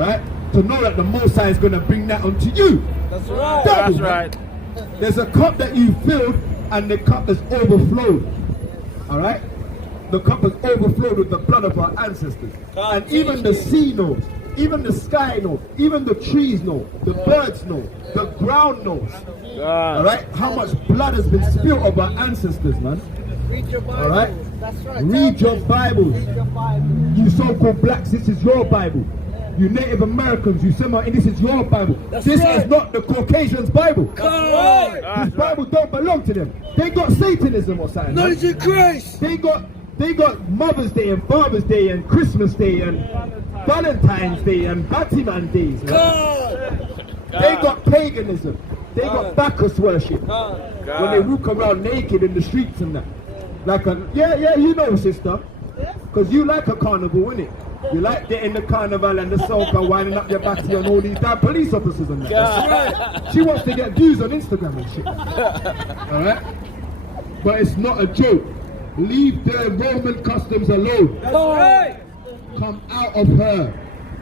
right? To know that the Most High is going to bring that onto you. That's right. Double, That's right. There's a cup that you filled and the cup is overflowed. Alright? The cup is overflowed with the blood of our ancestors. And even the sea knows, even the sky knows, even the trees know, the birds know, the ground knows. Alright? How much blood has been spilled of our ancestors, man. Read your Bible. Alright? That's right. Read your Bibles. Read your Bible. You so-called blacks, this is your Bible. You Native Americans, you Semitic, this is your Bible. That's this right. is not the Caucasians' Bible. Right. This Bible don't belong to them. They got Satanism or something. man. Knowledge of grace. They got Mother's Day and Father's Day and Christmas Day and Valentine's Day and Batman days. They got paganism. They got Bacchus worship. When they walk around naked in the streets and that. Like a you know, sister. Because you like a carnival, innit? You like getting the carnival and the soca winding up your batty on all these damn police officers and that. That's right. She wants to get views on Instagram and shit. Alright? But it's not a joke. Leave the Roman customs alone. That's right. Come out of her.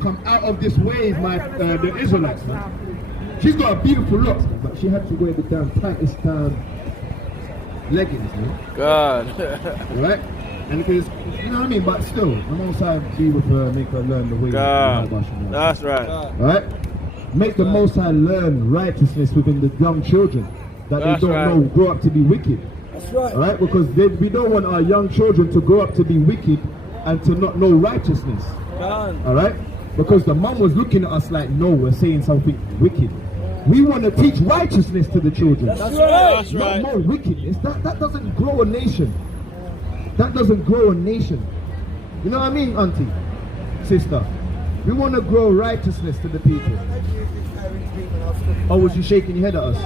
Come out of this wave, the Israelites, man. She's got a beautiful look, but she had to wear the damn tightest leggings, man. God. Alright? And because, you know what I mean? But still, I'm also be with her, make her learn the way. God. That's right. Alright? Make the Most High learn righteousness within the young children. That That's they don't right. know, grow up to be wicked. That's right. Alright? Because we don't want our young children to grow up to be wicked and to not know righteousness. Alright? Because the mum was looking at us like, no, we're saying something wicked. We want to teach righteousness to the children. That's right. That's Not right. more wickedness. That doesn't grow a nation. That doesn't grow a nation. You know what I mean, auntie? Sister? We want to grow righteousness to the people. Oh, was you shaking your head at us?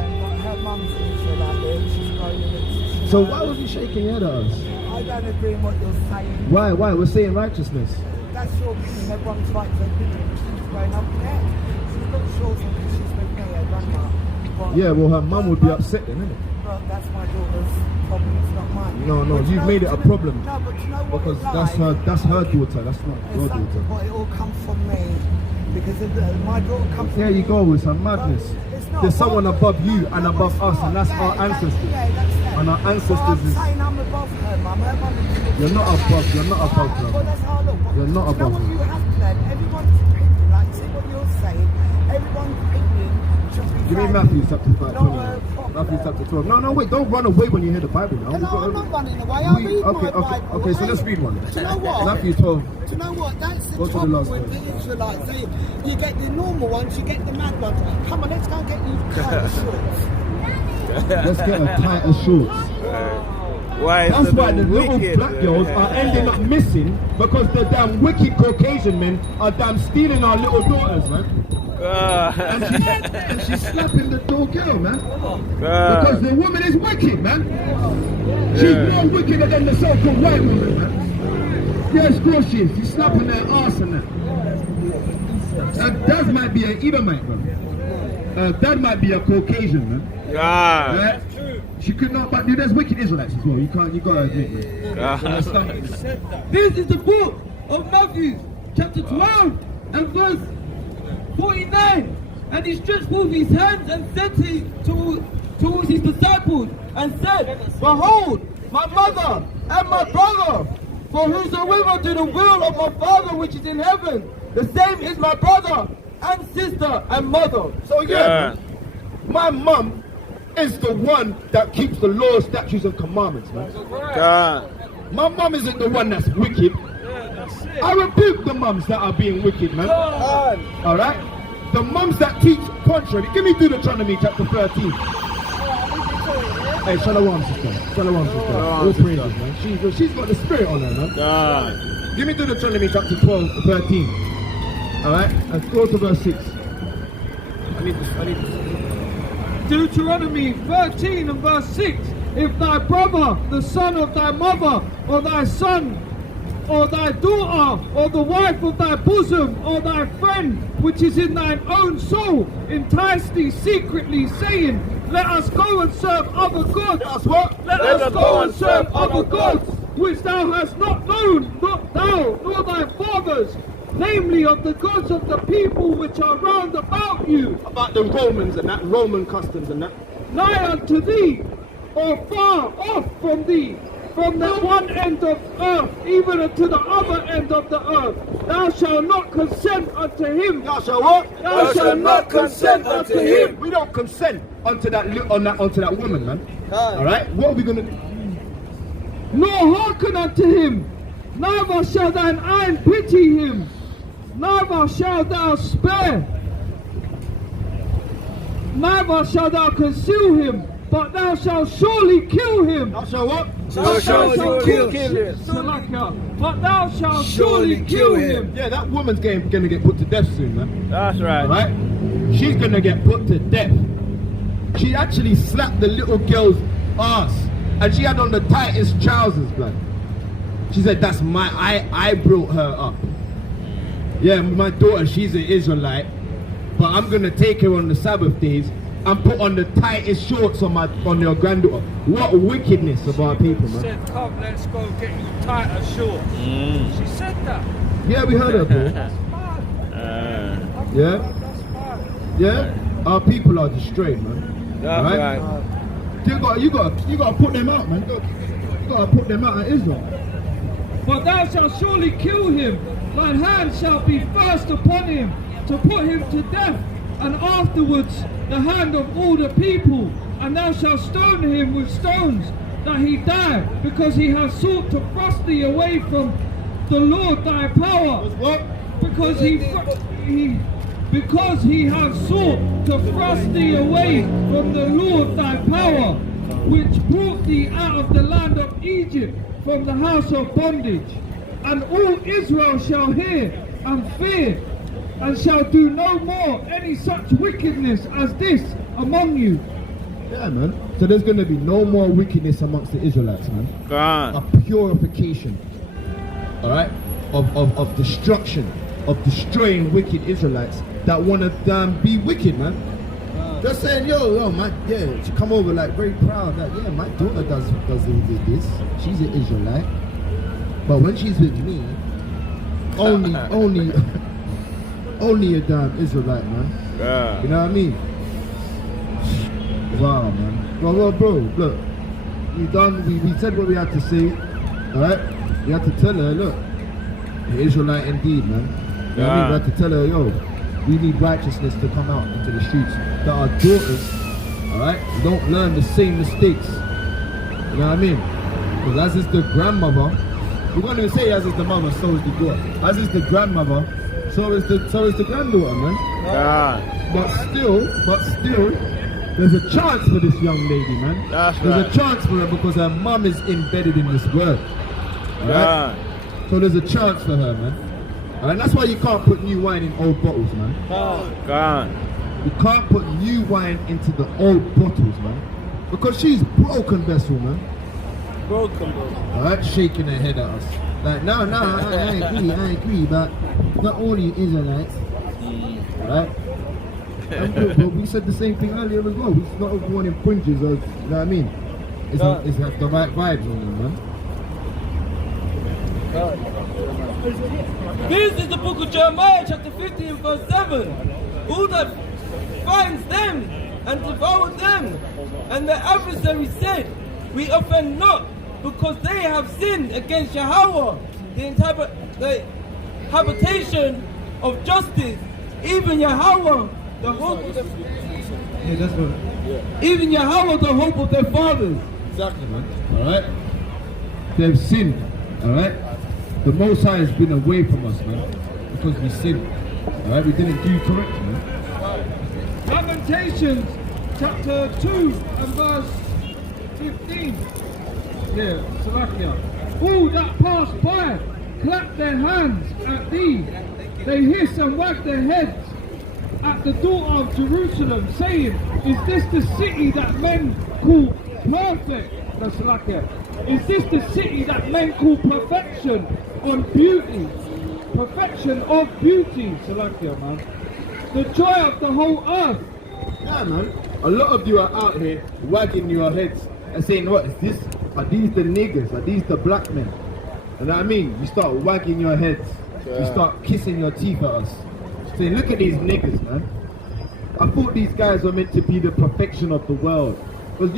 Her mum's Israelite, she's going. So why was you shaking your head at us? I don't agree with what you're saying. Why? We're saying righteousness. That's your opinion. Everyone's right to their opinion. She's growing up there. She's not sure because she's with me, her grandma. But Yeah, well, her mum would be upset then, isn't it? Well, that's my daughter's problem. It's not mine. No, But you've made it a problem. No, but you know what? Because it's like? that's her daughter, that's not your Exactly, daughter. but it all comes from me. Because my daughter comes from There you go, with some madness. It's not. There's someone above you and No, above it's us, not. and that's Yeah, our ancestors. Yeah, that's it. And our But ancestors I'm is... saying I'm above her, mum. Her mum is... You're not above, you're not above Well, her. that's how I look. But You're not you know above what her. you have to learn? Everyone's opinion, like, see what you're saying? Everyone's opinion should be Give me valued. Matthew chapter 5, Not 20. a problem. Matthew chapter 12. No, wait, don't run away when you hear the Bible now. No, I'm not running away. I read my Bible. Okay, so let's read one. Do you know what? Matthew 12. Do you know what? That's the Go to the trouble last with one. the Israelites. You get the normal ones, you get the mad ones. Come on, let's go and get you tight shorts. Let's get a tighter shorts. Why is That's it why the little wicked? black girls are ending up missing because the damn wicked Caucasian men are damn stealing our little daughters, man. And she's slapping the little girl, man. Because the woman is wicked, man. She's more wicked than the so-called white woman, man. Yes, of course she is. She's slapping their ass and that. Her dad might be an Edomite, man. Her dad might be a Caucasian, man. Right? She could not, but there's wicked Israelites as well. You gotta admit it. This is the book of Matthew, chapter 12 and verse 49. And he stretched forth his hands and said towards his disciples and said, Behold, my mother and my brother, for whosoever do the will of my Father which is in heaven, the same is my brother and sister and mother. So yeah, my mum is the one that keeps the laws, statutes and commandments, man. My mum isn't the one that's wicked. I rebuke the mums that are being wicked, man. Alright? The mums that teach contrary. Give me Deuteronomy chapter 13. Hey, shalom, sister. Shalom, sister. All praises, man. She's got the spirit on her, man. Give me Deuteronomy chapter 13. Alright? Let's go to verse 6. I need this. Deuteronomy 13 and verse 6. If thy brother, the son of thy mother, or thy son, or thy daughter, or the wife of thy bosom, or thy friend, which is in thine own soul, entice thee secretly, saying, Let us go and serve other gods. Let us what? Let us go and serve other gods, which thou hast not known, not thou, nor thy fathers, namely of the gods of the people which are round about you, About the Romans and that Roman customs and that. nigh unto thee, or far off from thee, from the one end of earth, even unto the other end of the earth. Thou shalt not consent unto him. Thou shalt what? Thou shalt not consent unto him. We don't consent unto that onto that woman, man. All right. What are we gonna do? Nor hearken unto him, neither shall thine eye pity him, neither shalt thou spare, neither shalt thou conceal him, but thou shalt surely kill him. Thou shalt what? Thou shalt kill him. Salakia. But thou shalt surely kill him. Yeah, that woman's gonna get put to death soon, man. That's right. All right. She's gonna get put to death. She actually slapped the little girl's ass, and she had on the tightest trousers, blood. She said, "That's I brought her up. Yeah, my daughter, she's an Israelite, but I'm gonna take her on the Sabbath days and put on the tightest shorts on your granddaughter." What wickedness of our people, She man. said, "Come, let's go get you tighter shorts." She said that. Yeah, we heard her, bro. Yeah, yeah. Our people are destroyed, man. That's Right? right. You gotta put them out, man. You gotta put them out of Israel. But thou shalt surely kill him, thine hand shall be first upon him, to put him to death, and afterwards the hand of all the people, and thou shalt stone him with stones, that he die, because he has sought to thrust thee away from the Lord thy power. What? Because he hath sought to thrust thee away from the Lord thy power, which brought thee out of the land of Egypt, from the house of bondage. And all Israel shall hear and fear, and shall do no more any such wickedness as this among you. Yeah, man. So there's gonna be no more wickedness amongst the Israelites, man. Gone. A purification, all right, of destruction, of destroying wicked Israelites that want to be wicked, man. They're saying, yo, man, yeah, she come over like very proud that, yeah, my daughter does this. She's an Israelite, but when she's with me, only a damn Israelite, man. Yeah. You know what I mean? Wow, man. Well, bro, look, we said what we had to say, all right? We had to tell her, look, the Israelite indeed, man. You know what I mean? We had to tell her, yo, we need righteousness to come out into the streets. That our daughters, all right, don't learn the same mistakes. You know what I mean? Because as is the grandmother, we can't even say as is the mother, so is the daughter. As is the grandmother, so is the granddaughter, man. Gone. But still, there's a chance for this young lady, man. That's There's right. a chance for her because her mum is embedded in this word. All right? Gone. So there's a chance for her, man. And that's why you can't put new wine in old bottles, man. Gone. You can't put new wine into the old bottles, man. Because she's broken vessel, man. Broken, bro. Alright, shaking her head at us. Like, no, I agree, but not only Israelites. Alright? But we said the same thing earlier as well. It's not everyone in punches, or, you know what I mean? It's have the right vibes on them, man. This is the book of Jeremiah, chapter 15, verse 7. Who that finds them and devours them? And the adversary said, we offend not, because they have sinned against Yahweh, the habitation of justice, even Yahweh, the hope of the... Yeah, that's right. Even Yahweh, the hope of their fathers. Exactly, man. Alright? They've sinned. Alright? The Most High has been away from us, man. Because we sinned. Alright? We didn't do correct, man. Lamentations, chapter 2 and verse 15. Yeah, Salakia. All that pass by clap their hands at thee. They hiss and wag their heads at the daughter of Jerusalem, saying, is this the city that men call perfect? No, Salakia. Is this the city that men call perfection on beauty? Perfection of beauty, Salakia, man. The joy of the whole earth. Yeah, man. A lot of you are out here wagging your heads and saying, what is this? Are these the niggers? Are these the black men? You know what I mean? You start wagging your heads. You start kissing your teeth at us. Saying, look at these niggas, man. I thought these guys were meant to be the perfection of the world. Because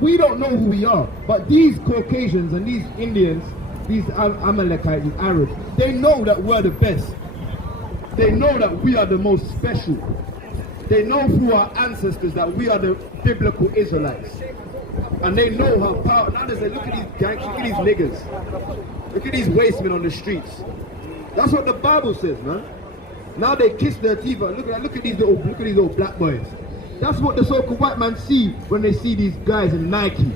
we don't know who we are. But these Caucasians and these Indians, these Amalekites, these Arabs, they know that we're the best. They know that we are the most special. They know through our ancestors that we are the biblical Israelites. And they know how powerful. Now they say, look at these gangs, look at these niggas. Look at these wastemen on the streets. That's what the Bible says, man. Now they kiss their teeth. Look at these little black boys. That's what the so-called white man see when they see these guys in Nike. You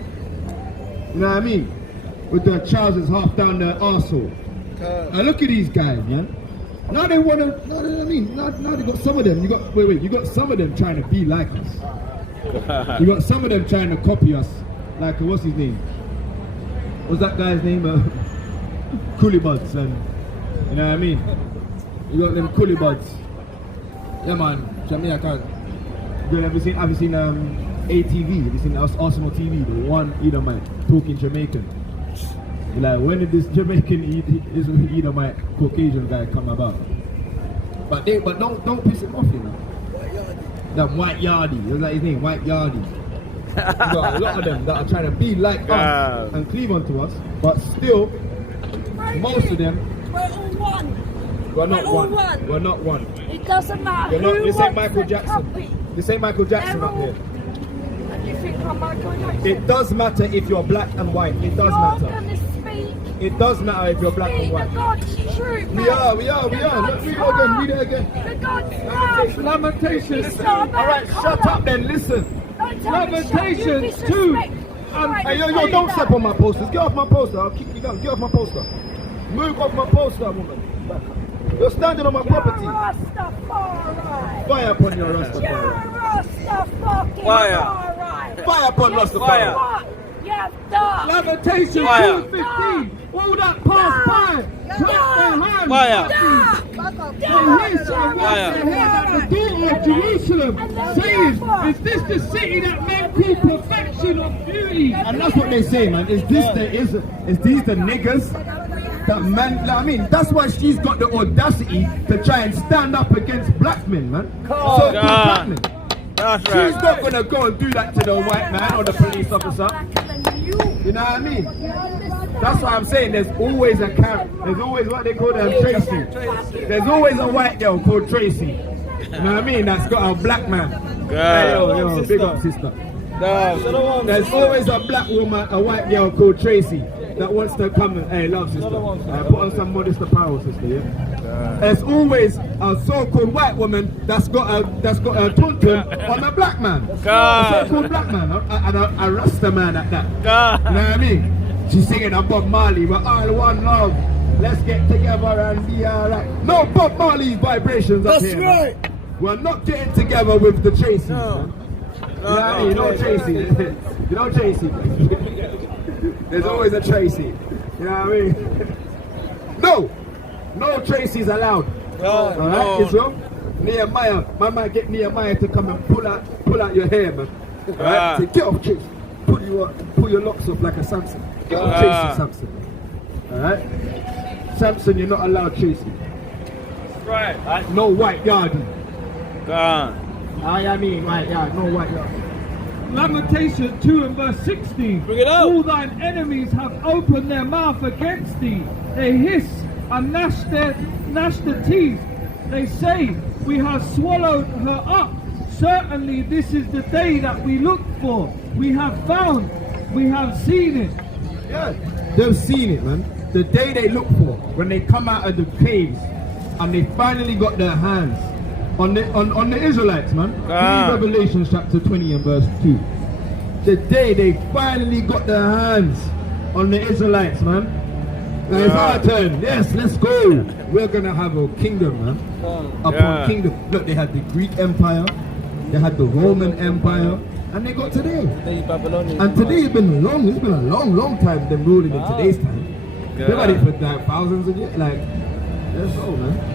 know what I mean? With their trousers half down their arsehole. Now look at these guys, man. Now they want to. Now they got some of them. You got some of them trying to be like us. You got some of them trying to copy us. Like what's his name? What's that guy's name? Coolie Buds, and you know what I mean. You got them Coolie Buds. Yeah, man. Jamaican. Have you seen ATV? Have you seen Arsenal TV? The one Edomite talking Jamaican. Like, when did this Jamaican Edomite Caucasian guy come about? But don't piss him off, you know. That White Yardie, that's like his name, White Yardie. You got a lot of them that are trying to be like us and cleave onto us, but still, most of them. We're all one. We're not one. We're not one. It doesn't matter You're not, who this ain't wants Michael to Jackson. copy. This ain't Michael Jackson up here. And you think I'm Michael Jackson? It does matter if you're black and white. It does You're matter. gonna speak. It does matter if you're black and Speak white. the God's truth. We are. Look, read it again. The God's love. Lamentations. It's not about Alright, shut colour. up then, listen. Don't tell me shut. You Lamentations disrespect. Hey, yo, don't step on my posters. Get off my poster. I'll kick you down. Get off my poster. Move off my poster, woman. You're standing on my property. Rastafari. Fire upon your You're Rastafari. Rastafari. Fire. Fire upon Rastafari. Fire. Yes, dog. Lamentation Fire. 2:15. All that passed by. Clap their hands. Fire. They hiss and wag their head at the door of Jerusalem, saying, is this the city that men call perfection of beauty? And that's what they say, man. Is these the niggas? That man, I mean, that's why she's got the audacity to try and stand up against black men, man. So black men. That's She's right. not gonna go and do that to the white man or the police officer. You know what I mean? That's why I'm saying there's always a character. There's always what they call them Tracy. There's always a white girl called Tracy. You know what I mean? That's got a black man. Hey, yo, big up, sister. There's always a black woman, a white girl called Tracy that wants to come and, hey, love, sister. Put on some modest apparel, sister, yeah? There's always a so-called white woman that's got a tuntun on a black man. A so-called black man, a Rasta man at that. You know what I mean? She's singing a Bob Marley, we're all one love. Let's get together and be alright. No Bob Marley vibrations up here. That's right. Man. We're not getting together with the Tracy. No. You know what I mean? You know Tracy. You know Tracy. There's always a Tracy. You know what I mean? No Tracy's allowed. Alright, Israel? Nehemiah, man might get Nehemiah to come and pull out your hair, man. Alright? Say, get off Tracy. Pull your locks up like a Samson. Get off Tracy, Samson. Alright? Samson, you're not allowed Tracy. Right. No white yardie. God. I mean white yard, no white yardie. Lamentation 2 and verse 16. Bring it out. All thine enemies have opened their mouth against thee. They hiss and gnash their teeth. They say, we have swallowed her up. Certainly this is the day that we looked for. We have found, we have seen it. Yeah, they've seen it, man. The day they look for, when they come out of the caves and they finally got their hands on the Israelites, man. Read Revelation chapter 20 and verse 2. The day they finally got their hands on the Israelites, man. Now it's our turn. Yes, let's go. We're gonna have a kingdom, man. Upon kingdom. Look, they had the Greek Empire, they had the Roman Empire, and they got today. And today it's been long. It's been a long time them ruling in today's time. They've had it for like thousands of years. Like, that's all, man.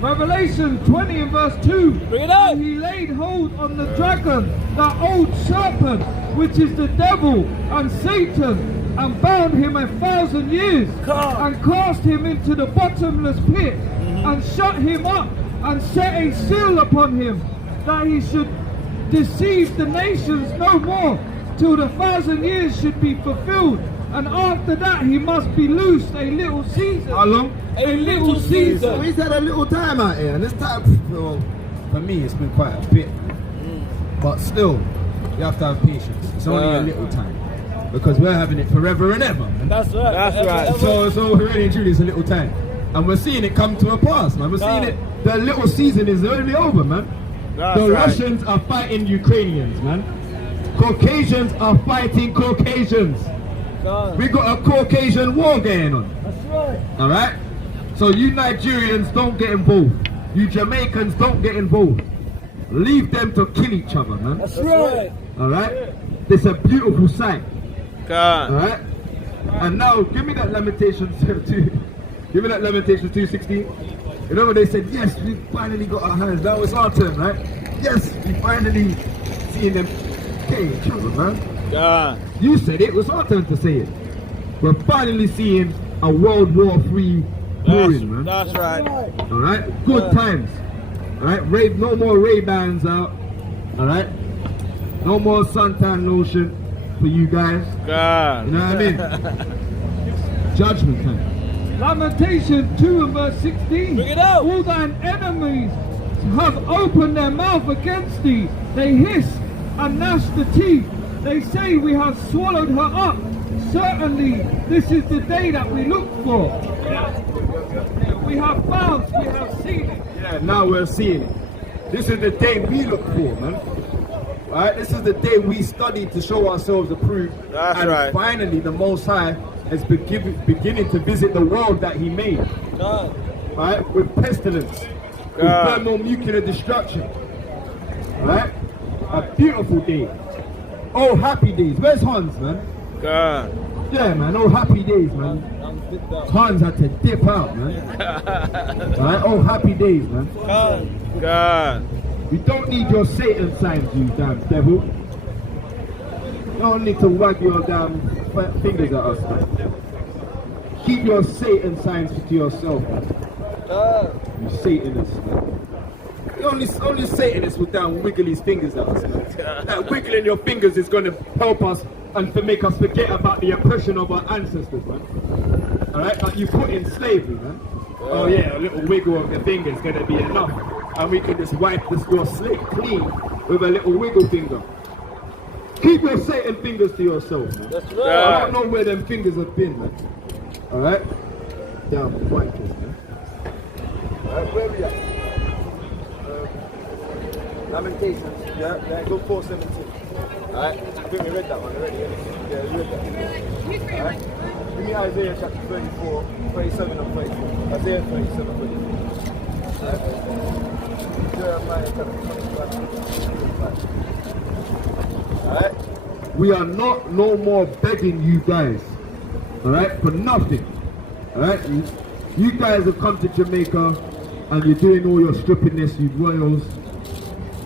Revelation 20 and verse 2. Bring it out. And he laid hold on the dragon, that old serpent, which is the devil and Satan, and bound him 1,000 years, and cast him into the bottomless pit, and shut him up, and set a seal upon him, that he should deceive the nations no more, till the 1,000 years should be fulfilled. And after that he must be loosed a little season. How long? A little season. So he's had a little time out here, and this time, well, for me, it's been quite a bit. But still, you have to have patience. It's only a little time, because we're having it forever and ever. Man. That's right. That's right. So really and truly, it's a little time, and we're seeing it come to a pass, man. We're seeing it. The little season is already over, man. The Russians are fighting Ukrainians, man. Caucasians are fighting Caucasians. We got a Caucasian war going on. That's right. All right. So you Nigerians don't get involved. You Jamaicans don't get involved. Leave them to kill each other, man. That's right. All right. It's a beautiful sight. God. All right. And now give me that Lamentations 2. Give me that Lamentations 2:16. You know when they said, yes, we finally got our hands. That was our turn, right? Yes, we finally seen them kill each other, man. God. You said it was our turn to say it. We're finally seeing a World War III brewing, man. That's right. All right, good times. All right, no more Ray-Bans out. All right, no more suntan lotion for you guys. God. You know what I mean? Judgment time. Lamentation 2 and verse 16. Bring it out. All thine enemies have opened their mouth against thee. They hiss and gnash the teeth. They say, we have swallowed her up. Certainly, this is the day that we look for. We have found, we have seen it. Yeah, now we're seeing it. This is the day we look for, man. All right, this is the day we study to show ourselves approved. That's and right. Finally, the Most High is beginning to visit the world that He made. All right, with pestilence, with thermonuclear destruction. All right, a beautiful day. Oh, happy days. Where's Hans, man? God. Yeah, man. Oh, happy days, man. Hans had to dip out, man. All right. Oh, happy days, man. God. You don't need your Satan signs, you damn devil. You don't need to wag your damn fingers at us, man. Keep your Satan signs to yourself, man. You Satanists, man. Only Satanists would down wiggle his fingers at us, man. That wiggling your fingers is going to help us and to make us forget about the oppression of our ancestors, man. Alright, like you put in slavery, man. Oh yeah, a little wiggle of the finger is going to be enough. And we can just wipe your slate clean with a little wiggle finger. Keep your Satan fingers to yourself, man. That's right. I don't know where them fingers have been, man. Alright? Damn, wankers, man. Alright, where we at? Lamentations, yeah, go 4:17. Alright, I think we read that one already, yeah, we read that. Alright, give me Isaiah chapter 34, 37 and 34. Isaiah 37 and 34. Alright, Jeremiah chapter 25. Alright, we are not no more begging you guys, alright, for nothing. Alright, you guys have come to Jamaica and you're doing all your strippiness, you royals.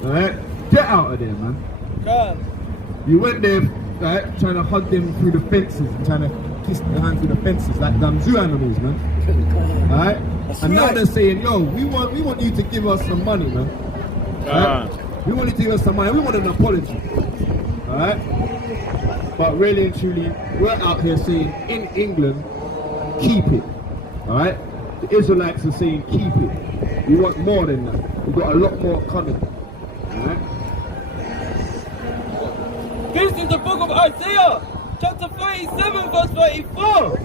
Alright, get out of there, man. God. You went there, right, trying to hug them through the fences and trying to kiss their hands through the fences like damn zoo animals, man. Alright? And now they're saying, yo, we want you to give us some money, man. Alright? We want you to give us some money. We want an apology. Alright? But really and truly, we're out here saying, in England, keep it. Alright? The Israelites are saying, keep it. We want more than that. We've got a lot more coming. Alright? This is the book of Isaiah, chapter 37, verse 34.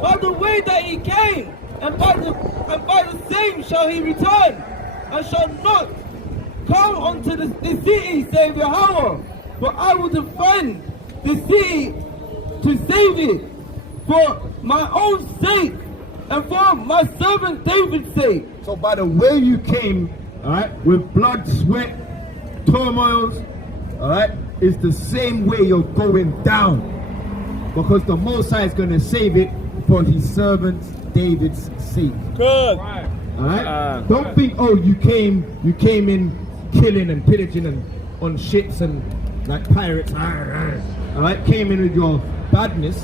By the way that he came, and by the same shall he return, and shall not come unto the city, save Yahweh. For I will defend the city to save it, for my own sake, and for my servant David's sake. So by the way you came, alright, with blood, sweat, turmoils, alright, is the same way you're going down. Because the Most High is going to save it for his servant David's sake. Good. Alright? Don't think, oh, you came in killing and pillaging and on ships and like pirates. Alright? Came in with your badness.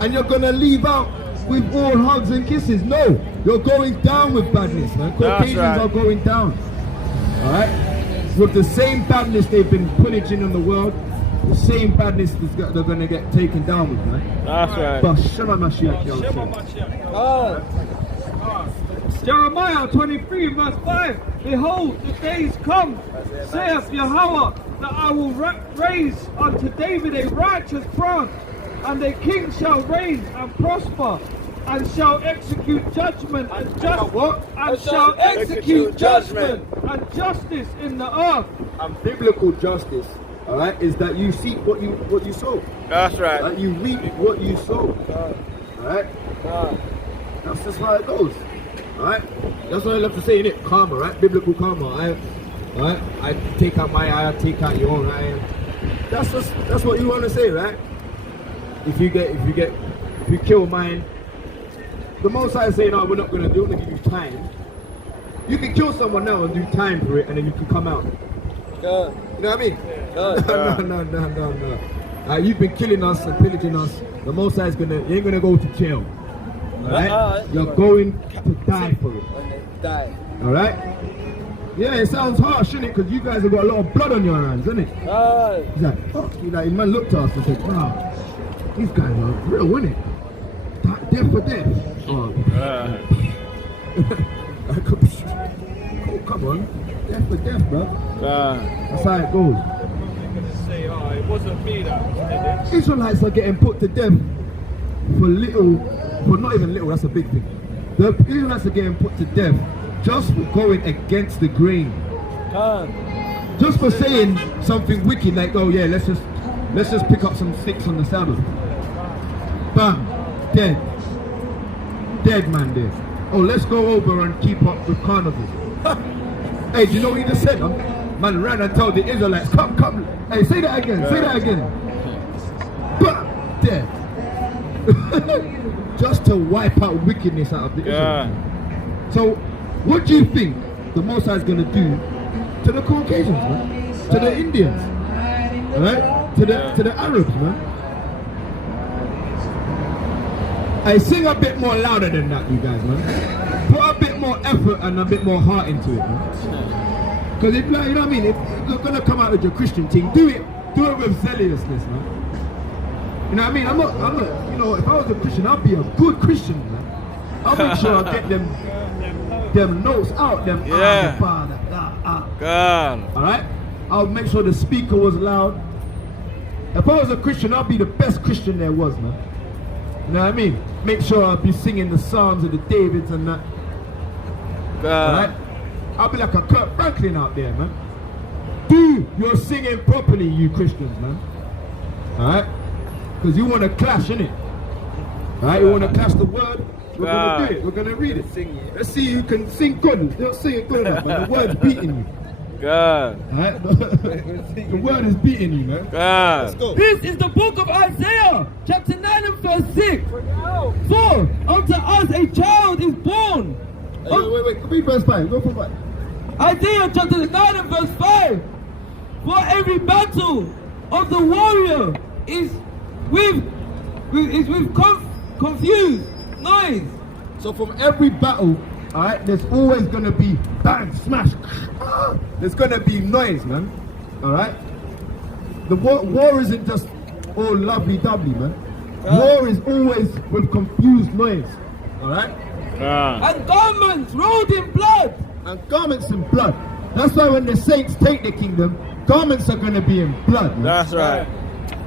and you're gonna leave out with all hugs and kisses. No, you're going down with badness, man. Caucasians right. are going down. Alright? With the same badness they've been pillaging in the world, the same badness they're gonna get taken down with, man. That's right. But Shema Mashiach, Jeremiah 23 verse 5. Behold, the days come, saith Yahweh, that I will raise unto David a righteous crown, and a king shall reign and prosper, and shall execute judgment and justice in the earth. And biblical justice, alright, is that you seek what you sow. That's right. That you reap what you sow. Alright? That's just how it goes. Alright? That's what I love to say, innit? Karma, right? Biblical karma. I take out my eye, I take out your own eye. That's what you want to say, right? If you kill mine, the Most High say, no, we're not gonna give you time. You can kill someone now and do time for it, and then you can come out. You know what I mean? No. You've been killing us and pillaging us. The Most High you ain't gonna go to jail. Alright? You're going to die for it. Alright? Yeah, it sounds harsh, innit? Because you guys have got a lot of blood on your hands, innit? He's like, fuck. He's like, man looked at us and said, wow, these guys are real, innit? Death for death. Oh, come on. Death for death, bro. That's how it goes. Say, oh, it wasn't me that did it. Israelites are getting put to death for little, well, not even little, that's a big thing. The Israelites are getting put to death just for going against the grain. Just for saying something wicked like, oh yeah, let's just pick up some sticks on the Sabbath. Bam, dead man there. Oh, let's go over and keep up with carnival. Hey, do you know what he just said? Man ran and told the Israelites, come. Hey, say that again. Bam, dead. Just to wipe out wickedness out of the Israelites. So, what do you think the Most High is going to do to the Caucasians, man? To the Indians? Right? To the Arabs, man? I sing a bit more louder than that, you guys, man. Put a bit more effort and a bit more heart into it, man. Because if, like, you know what I mean, if you're going to come out with your Christian thing, do it with zealousness, man. You know what I mean? I'm not, you know, if I was a Christian, I'd be a good Christian, man. I'll make sure I get them notes out, God. Alright? I'll make sure the speaker was loud. If I was a Christian, I'd be the best Christian there was, man. You know what I mean? Make sure I'll be singing the Psalms and the Davids and that. Alright? I'll be like a Kurt Franklin out there, man. Do your singing properly, you Christians, man. Alright? Because you want to clash, innit? Alright? You want to clash the word? We're going to do it. We're going to read it. Let's see who can sing good. They'll sing it good enough, man. The word's beating you. Alright? The word is beating you, man. Let's go. This is the book of Isaiah, chapter 9 and verse 6. For unto us a child is born. Wait. Read verse 5. Go for 5. Isaiah chapter 9 and verse 5. For every battle of the warrior is with confused noise. So from every battle, alright, there's always gonna be bang, smash. There's gonna be noise, man. Alright? The war isn't just all lovely-dovely, man. War is always with confused noise. Alright? And garments rolled in blood. And garments in blood. That's why when the saints take the kingdom, garments are gonna be in blood, man. That's right.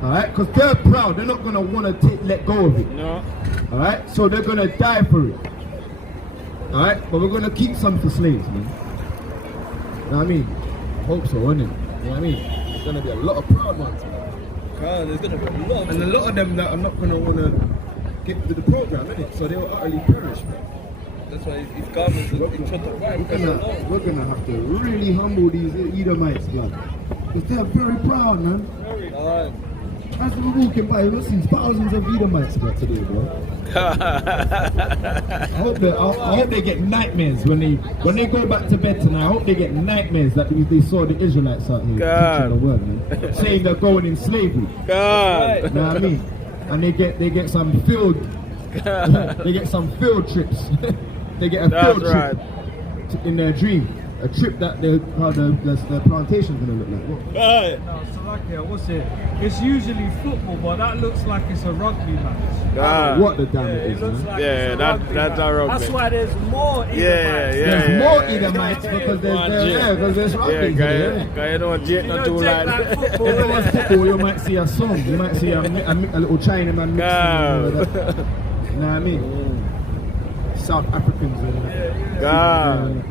Alright? Because they're proud. They're not gonna wanna let go of it. No. Alright? So they're gonna die for it. Alright? But we're gonna keep some for slaves, man. You know what I mean? Hope so, isn't it? You know what I mean? There's gonna be a lot of proud ones, man. There's gonna be a lot. And a lot of them that are not gonna wanna get to the program, innit? So they'll utterly perish, man. That's why these garments are We're gonna have to really humble these Edomites, blood. Because they're very proud, man. Alright. As we're walking by, we've seen thousands of Edomites today, bro. I hope they get nightmares when they go back to bed tonight. I hope they get nightmares that they saw the Israelites out here teaching the word, man. Saying they're going in slavery. You know what I mean? and they get some field they get some field trips. They get a That's field right. trip in their dream. A trip that how the plantation's gonna look like. What? Right. No, Salakia, what's it? It's usually football, but that looks like it's a rugby match. God. What the damn it It is, looks man. like Yeah, it's a rugby that's match. a rugby. That's why there's more Yeah, yeah, There's more Edomites because there's rugby. Yeah, here, guy, you don't jet not too jet like like If football. it was football, you might see a song. You might see a little Chinaman mixing and all of that. You know what I mean? South Africans and that. God.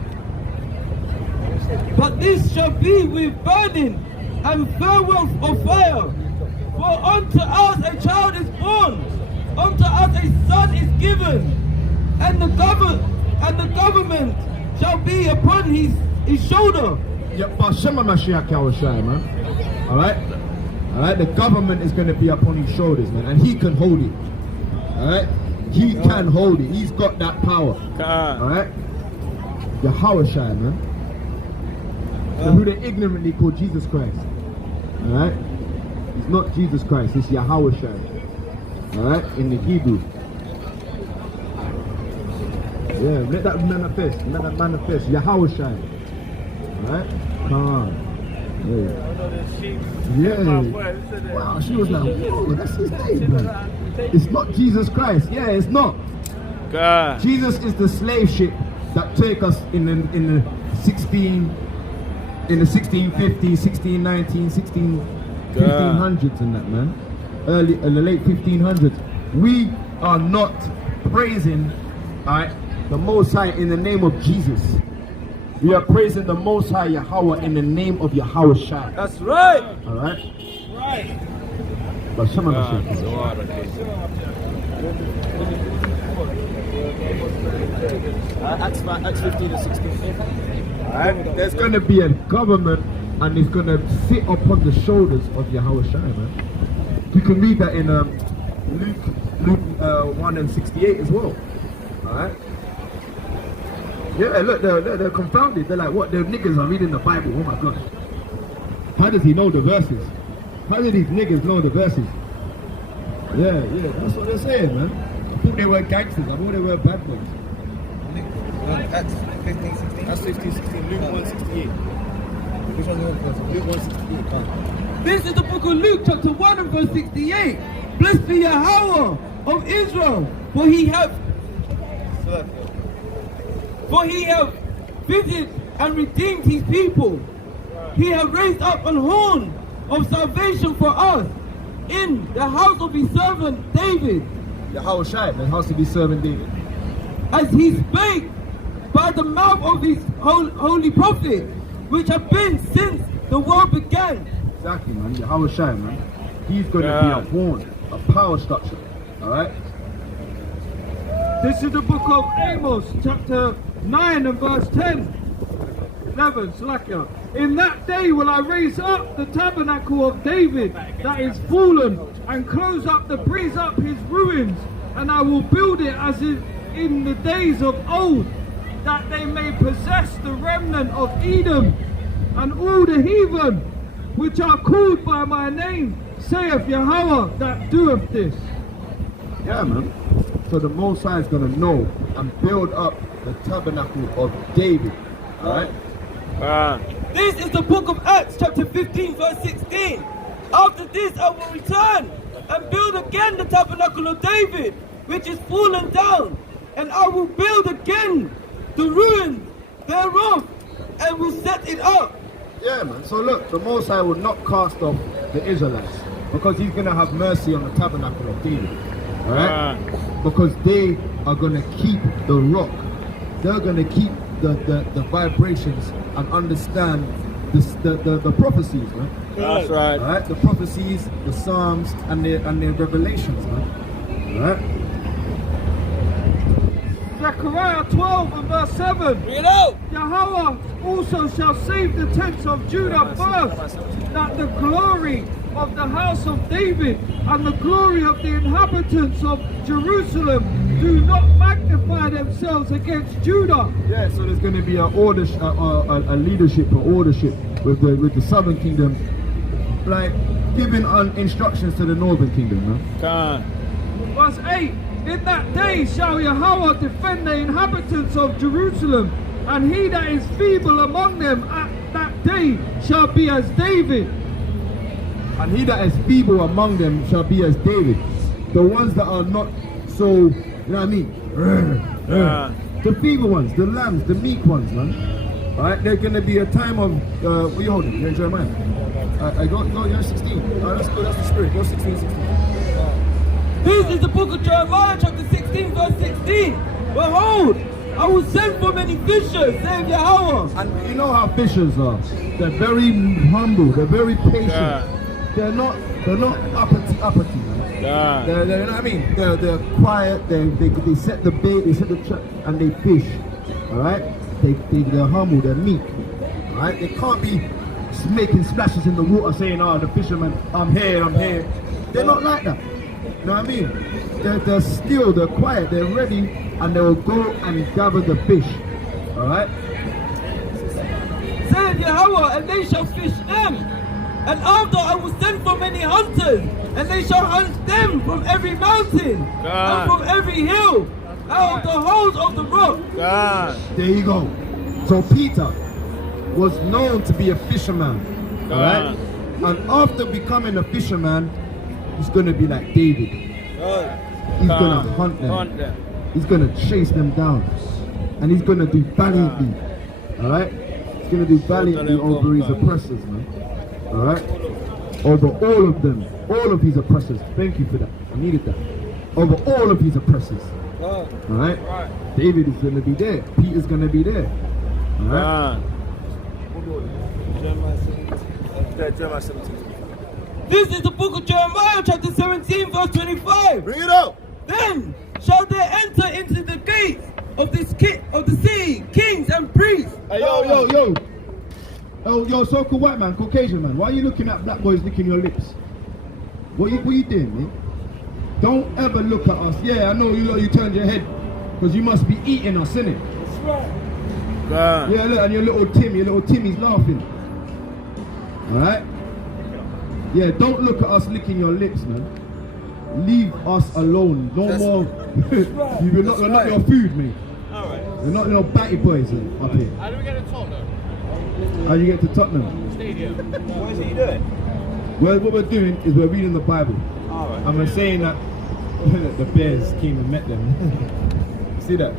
But this shall be with burning and farewell of fire. For unto us a child is born, unto us a son is given, and the government shall be upon his shoulder. Yeah, but Shema Mashiach Yahushua, man. Alright? The government is going to be upon his shoulders, man, and he can hold it. Alright? He can hold it. He's got that power. God. Alright? Yahushua, man. So who they ignorantly call Jesus Christ. Alright? It's not Jesus Christ, it's Yahushua. Alright? In the Hebrew. Yeah, let that manifest. Let that manifest. Yahushua. Alright? Come on. Yeah. Wow, she was like, whoa, that's his name, man. It's not Jesus Christ. Yeah, it's not. God. Jesus is the slave ship that take us in the 1650s, 1619, 1500s and that, man. Early in the late 1500s. We are not praising, alright, the Most High in the name of Jesus. We are praising the Most High Yahweh in the name of Yahweh Shai. That's right. Alright? Right. But some of the God. shit. So hard, okay. Acts 15 and 16. Alright? There's going to be a government and it's going to sit upon the shoulders of Yahweh Shai, man. You can read that in Luke 1 and 68 as well. Alright? Yeah, look, they're confounded. They're like, what? The niggas are reading the Bible. Oh my gosh. How does he know the verses? How do these niggas know the verses? Yeah, that's what they're saying, man. I thought they were gangsters. I thought they were bad boys. Acts 15, 16. That's 15, 16. Luke 168. Which one's the other person? Luke 168. This is the book of Luke, chapter 1 and verse 68. Blessed be Yahweh of Israel, for he have visited and redeemed his people. He has raised up an horn of salvation for us in the house of his servant David, Yahweh Shai, the house of his servant David. as he spake by the mouth of his holy prophet, which have been since the world began. Exactly, man. Yahweh Shai, man. He's going to be a horn, a power structure. Alright? This is the book of Amos, chapter 9 and verse 10. 11, Slakia. In that day will I raise up the tabernacle of David that is fallen, and close up breeze up his ruins, and I will build it as in the days of old, that they may possess the remnant of Edom, and all the heathen which are called by my name, saith Yahweh that doeth this. Yeah, man. So the Most High is going to know and build up the tabernacle of David. Alright? This is the book of Acts, chapter 15, verse 16. After this I will return and build again the tabernacle of David, which is fallen down, and I will build again the ruins thereof, and will set it up. Yeah, man. So look, the Most High will not cast off the Israelites because he's going to have mercy on the tabernacle of David. Alright? Because they are going to keep the rock. They're going to keep the vibrations and understand the prophecies, man. That's right. Alright? The prophecies, the Psalms, and the revelations, man. Alright? Zechariah 12 and verse 7. Read out. Yahweh also shall save the tents of Judah first, that the glory of the house of David and the glory of the inhabitants of Jerusalem do not magnify themselves against Judah. Yeah, so there's going to be a leadership, an ordership with the southern kingdom. Like, giving instructions to the northern kingdom, man. God. Verse 8. In that day shall Yahweh defend the inhabitants of Jerusalem, and he that is feeble among them at that day shall be as David. And he that is feeble among them shall be as David. The ones that are not so, you know what I mean? The feeble ones, the lambs, the meek ones, man. Alright, there's going to be a time of, what are you holding? You're in Jeremiah. I go, you're 16. Let's go, that's the spirit. Go 16. This is the book of Jeremiah, chapter 16, verse 16. Behold, I will send for many fishers, saith Yahweh. And you know how fishers are. They're very humble. They're very patient. Yeah. They're not uppity. Man. Yeah. They're, you know what I mean? They're quiet. They set the bait. They set the trap, and they fish. All right. They're humble. They're meek. All right. They can't be making splashes in the water, saying, "Oh, the fisherman, I'm here. They're not like that. You know what I mean? They're still. They're quiet. They're ready, and they will go and gather the fish. All right. Saith Yahweh, and they shall fish them. And after I will send for many hunters, and they shall hunt them from every mountain, and from every hill, out of the holes of the rock. God. There you go. So Peter was known to be a fisherman. All right. And after becoming a fisherman, he's going to be like David. He's going to hunt them. He's going to chase them down. And he's going to do valiantly. All right. He's going to do valiantly over his oppressors, man. All right. Over all of them. All of his oppressors. Thank you for that. I needed that. Over all of his oppressors. All right. David is going to be there. Peter's going to be there. All right. Jeremiah 17. This is the book of Jeremiah, chapter 17, verse 25. Bring it up. Then shall they enter into the gates of the city, kings and priests. Hey, yo. Oh, yo, so-called white man, Caucasian man. Why are you looking at black boys licking your lips? What you doing, man? Don't ever look at us. Yeah, I know you turned your head because you must be eating us, innit? That's right. Yeah, look, and your little Timmy's laughing. Alright? Yeah, don't look at us licking your lips, man. Leave us alone. No more. We're not your food, mate. Alright. We're not your batty boys up here. How do we get to Tottenham? How do you get to Tottenham? Stadium. What is it you doing? Well, what we're doing is we're reading the Bible. Alright. And we're saying that the bears came and met them. See that?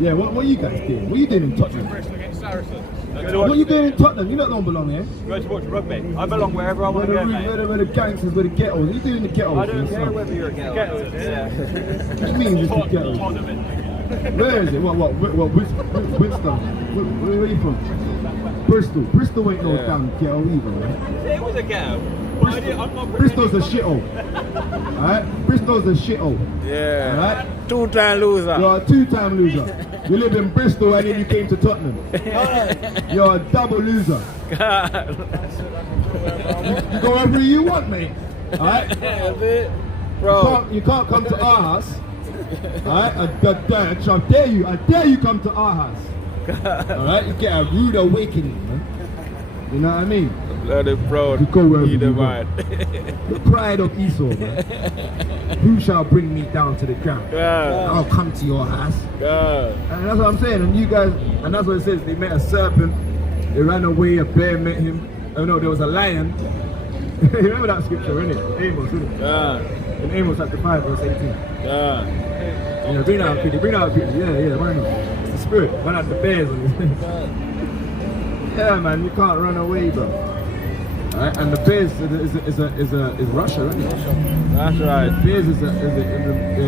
Yeah, what are you guys doing? What are you doing in Tottenham? Bristol against Saracens. What are you doing in Tottenham? You don't belong here. Go to watch rugby. I belong wherever I want to go, mate. Where the gangsters, where the ghettos. What are you doing in the ghettos? I don't care whether you're a ghetto. What do you mean it's the ghettos? Where is it? Winston? Where are you from? Bristol. Bristol ain't no damn ghetto either, man. It was a ghetto. Bristol's a shithole. Alright? Bristol's a shithole. Yeah. Alright? Two-time loser. You're a two-time loser. You live in Bristol and then you came to Tottenham. You're a double loser. You go wherever you want, mate. Alright? Bro. You can't come to our house. Alright? I dare you come to our house. Alright? You get a rude awakening, man. You know what I mean? Bloody proud. You go wherever He you the go. man. The pride of Esau, man. Who shall bring me down to the ground? God. I'll come to your house. God. And that's what I'm saying. And you guys, and that's what it says. They met a serpent. They ran away. A bear met him. Oh no, there was a lion. You remember that scripture, innit? Amos, innit? God. In Amos chapter 5, verse 18. God. Yeah, bring out quickly. Yeah, why not? It's the spirit. Run out the bears. Yeah, man, you can't run away, bro. Alright, and the bears is Russia, isn't it? That's right. Bears is the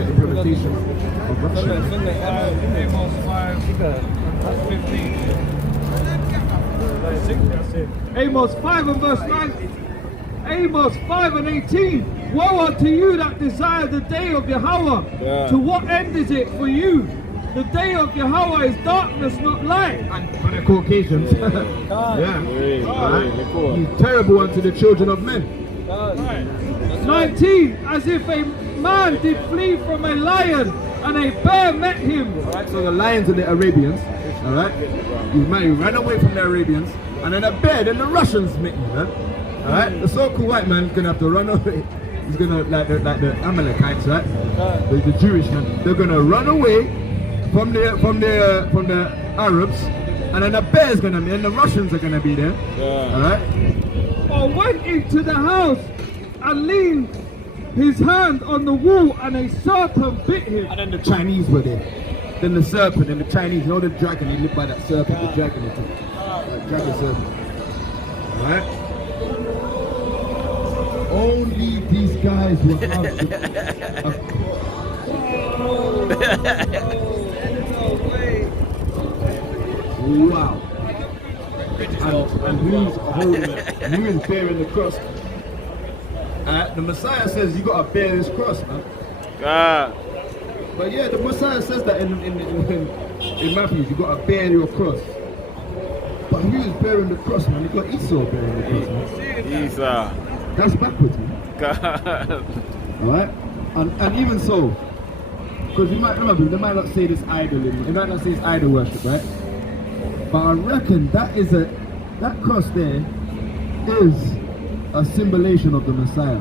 implementation of Russia. Amos 5 and verse 9. Amos 5 and 18. Woe unto you that desire the day of Yahweh. Yeah. To what end is it for you? The day of Yahweh is darkness, not light. And for the Caucasians. Yeah. He's terrible unto the children of men. 19. As if a man did flee from a lion and a bear met him. Alright, so the lions are the Arabians. Alright? You ran away from the Arabians and then a bear, then the Russians make me, man. Alright? The so-called white man's gonna have to run away. He's gonna, like the Amalekites, right? The Jewish man. They're gonna run away from the Arabs, and then the bear's gonna be, and the Russians are gonna be there. Alright? Or went into the house and leaned his hand on the wall, and a serpent bit him. And then the Chinese were there. Then the serpent and the Chinese, you know the dragon, he lived by that serpent, the dragon, the dragon serpent. Alright? Only these guys will have wow. And who's holding it? Who is bearing the cross? The Messiah says you gotta bear this cross, man. But yeah, the Messiah says that in Matthew, you gotta bear your cross. But who is bearing the cross, man? You got Esau bearing the cross, man. Esau. That's backwards, man. Alright? And even so, because you might remember, they might not say this idol, they might not say it's idol worship, right? But I reckon that cross there is a symbolization of the Messiah.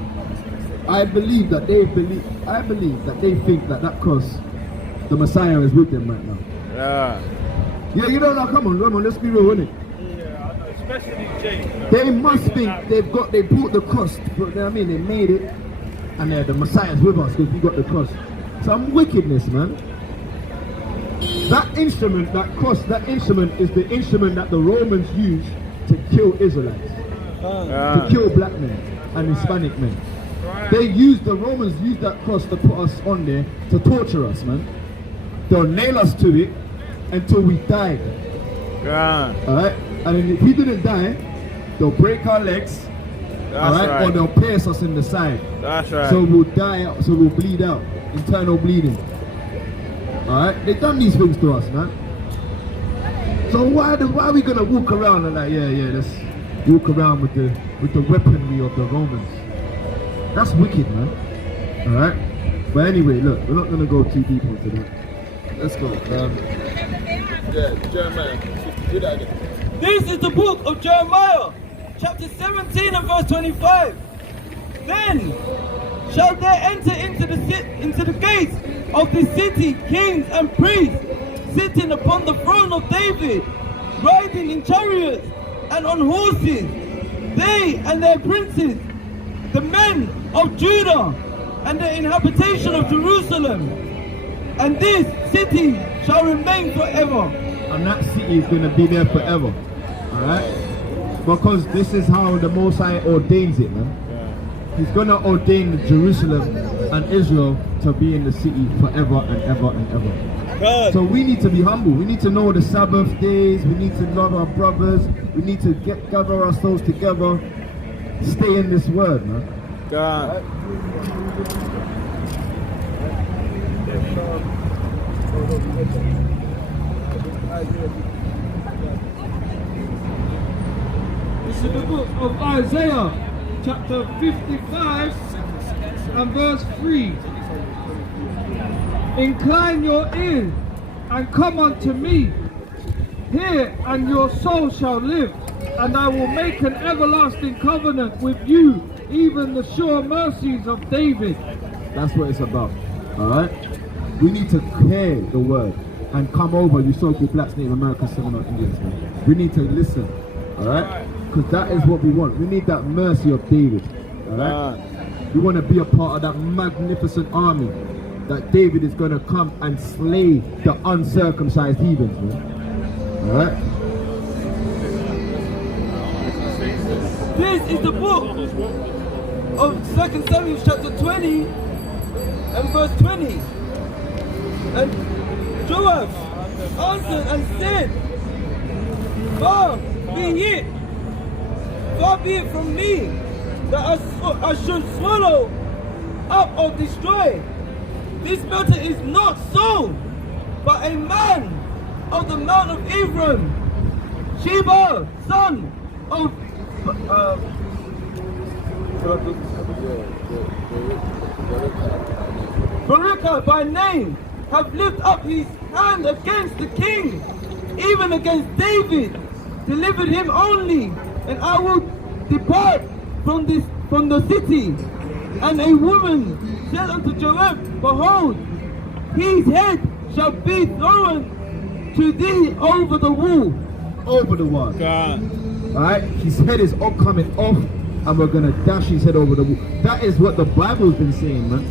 I believe that they think that cross, the Messiah is with them right now. Yeah, you know, now come on, let's be real, innit? Yeah, I know, especially James. They must think they brought the cross, you know what I mean? They made it, and the Messiah's with us because we got the cross. Some wickedness, man. That instrument, that cross, that instrument is the instrument that the Romans used to kill Israelites, to kill black men and Hispanic men. The Romans used that cross to put us on there to torture us, man. They'll nail us to it until we die. Alright? And then if we didn't die, they'll break our legs, alright? Or they'll pierce us in the side. That's right. So we'll die, so we'll bleed out. Internal bleeding. Alright? They've done these things to us, man. So why are we gonna walk around and like, let's walk around with the weaponry of the Romans? That's wicked, man. Alright? But anyway, look, we're not gonna go too deep into that. Let's go. Jeremiah. Read that again. This is the book of Jeremiah, chapter 17 and verse 25. Then shall there enter into the gates of the city kings and priests, sitting upon the throne of David, riding in chariots and on horses, they and their princes, the men of Judah and the inhabitation of Jerusalem. And this city shall remain forever. And that city is going to be there forever. Alright? Because this is how the Most High ordains it, man. He's going to ordain Jerusalem and Israel to be in the city forever and ever and ever. So we need to be humble. We need to know the Sabbath days. We need to love our brothers. We need to gather ourselves together. Stay in this word, man. God. This is the book of Isaiah, chapter 55 and verse 3. Incline your ears and come unto me. Hear, and your soul shall live, and I will make an everlasting covenant with you, even the sure mercies of David. That's what it's about. Alright? We need to hear the word and come over, you so-called blacks, Native Americans, Seminole Indians, man. We need to listen. Alright? Because that is what we want. We need that mercy of David. Alright? We want to be a part of that magnificent army that David is going to come and slay the uncircumcised heathens, man. Alright? This is the book of 2 Samuel chapter 20 and verse 20. And Joab answered and said, Far be it from me that I should swallow up or destroy. This matter is not so, but a man of the mount of Ephraim, Sheba, son of Barakah by name, have lifted up his hand against the king, even against David, delivered him only, and I will depart from the city. And a woman said unto Joab, behold, his head shall be thrown to thee over the wall. Over the wall. God. Alright? His head is all coming off, and we're gonna dash his head over the wall. That is what the Bible's been saying, man.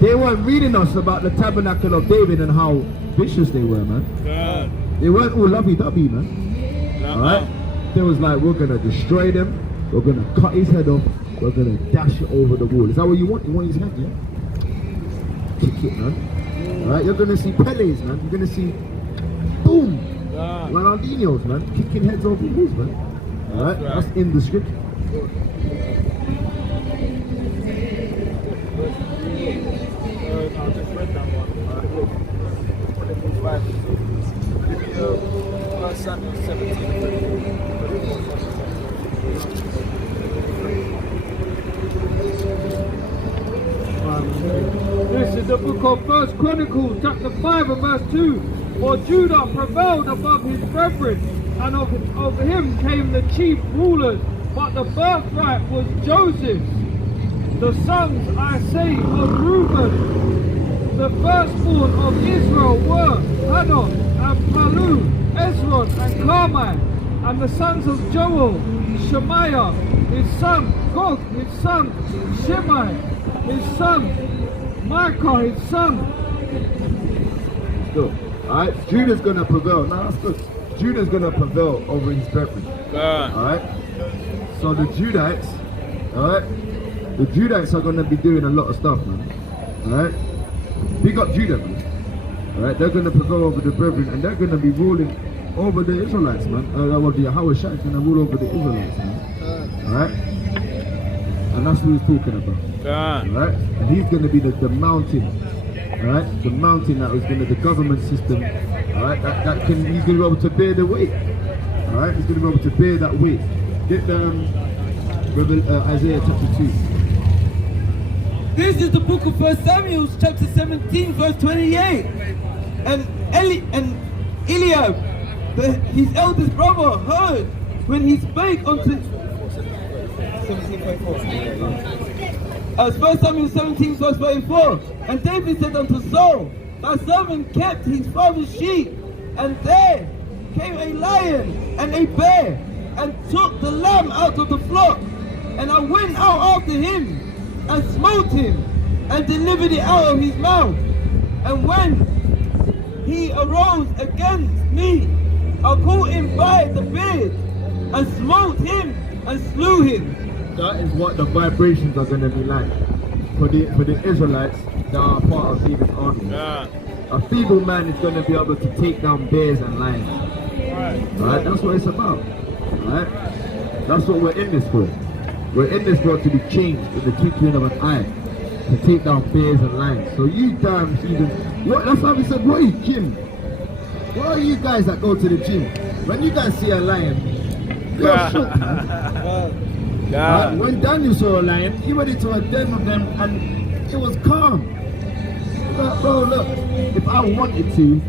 They weren't reading us about the Tabernacle of David and how vicious they were, man. God. They weren't all lovey-dovey, man. Alright? They was like, we're gonna destroy them, we're gonna cut his head off, we're gonna dash it over the wall. Is that what you want? You want his head, yeah? Kick it, man. Alright, you're gonna see Pele's, man. You're gonna see, boom, Ronaldinho's, man, kicking heads over walls, man. Alright, that's in the scripture. I just read that one. Philippians 5. Give me 1 Samuel 17. This is the book of 1 Chronicles, chapter 5 and verse 2. For Judah prevailed above his brethren, and of him came the chief rulers, but the birthright was Joseph's. The sons, I say, of Reuben, the firstborn of Israel were Hanok and Palu, Ezron and Carmi, and the sons of Joel, Shemaiah, his son, Gog, his son, Shimei, his son, Micah, his son. Good. Alright, Judah's gonna prevail. No, that's good. Judah's gonna prevail over his brethren. God. Alright? So the Judites, alright? The Judites are gonna be doing a lot of stuff, man. Alright? Big up Judah, man. Alright? They're gonna prevail over the brethren, and they're gonna be ruling over the Israelites, man. Well, the Yahweh Shai is gonna rule over the Israelites, man. Alright? And that's what he's talking about. God. Alright? And he's gonna be the mountain. Alright, the mountain that was going to the government system, alright, he's going to be able to bear the weight. Alright, he's going to be able to bear that weight. Get Isaiah chapter 2. This is the book of 1 Samuel, chapter 17, verse 28. And Eliab, his eldest brother, heard when he spake unto 1 Samuel 17, verse 24. And David said unto Saul, thy servant kept his father's sheep, and there came a lion and a bear, and took the lamb out of the flock. And I went out after him, and smote him, and delivered it out of his mouth. And when he arose against me, I caught him by the beard, and smote him, and slew him. That is what the vibrations are going to be like for the Israelites that are part of David's army. God. A feeble man is going to be able to take down bears and lions. Alright, that's what it's about. Alright, that's what we're in this for. We're in this for to be changed in the twinkling of an eye, to take down bears and lions. So you damn heathens, that's why we said, what is gym? What are you guys that go to the gym? When you guys see a lion, you're shook, man. God. When Daniel saw a lion, he went into a den of them and it was calm. Look, bro, look, if I wanted to,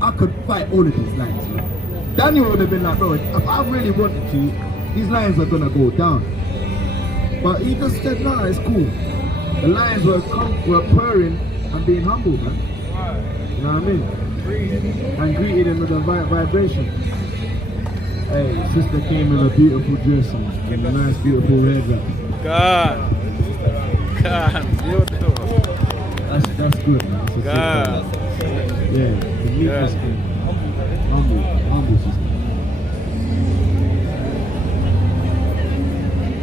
I could fight all of these lions. Man. Daniel would have been like, bro, if I really wanted to, these lions are gonna go down. But he just said, nah, it's cool. The lions were purring and being humble, man. You know what I mean? And greeted him with a vibration. Hey, sister came in a beautiful dress and a nice, beautiful haircut. God. God. That's good, man. That's a God. good yeah, the meekness thing. Humble sister.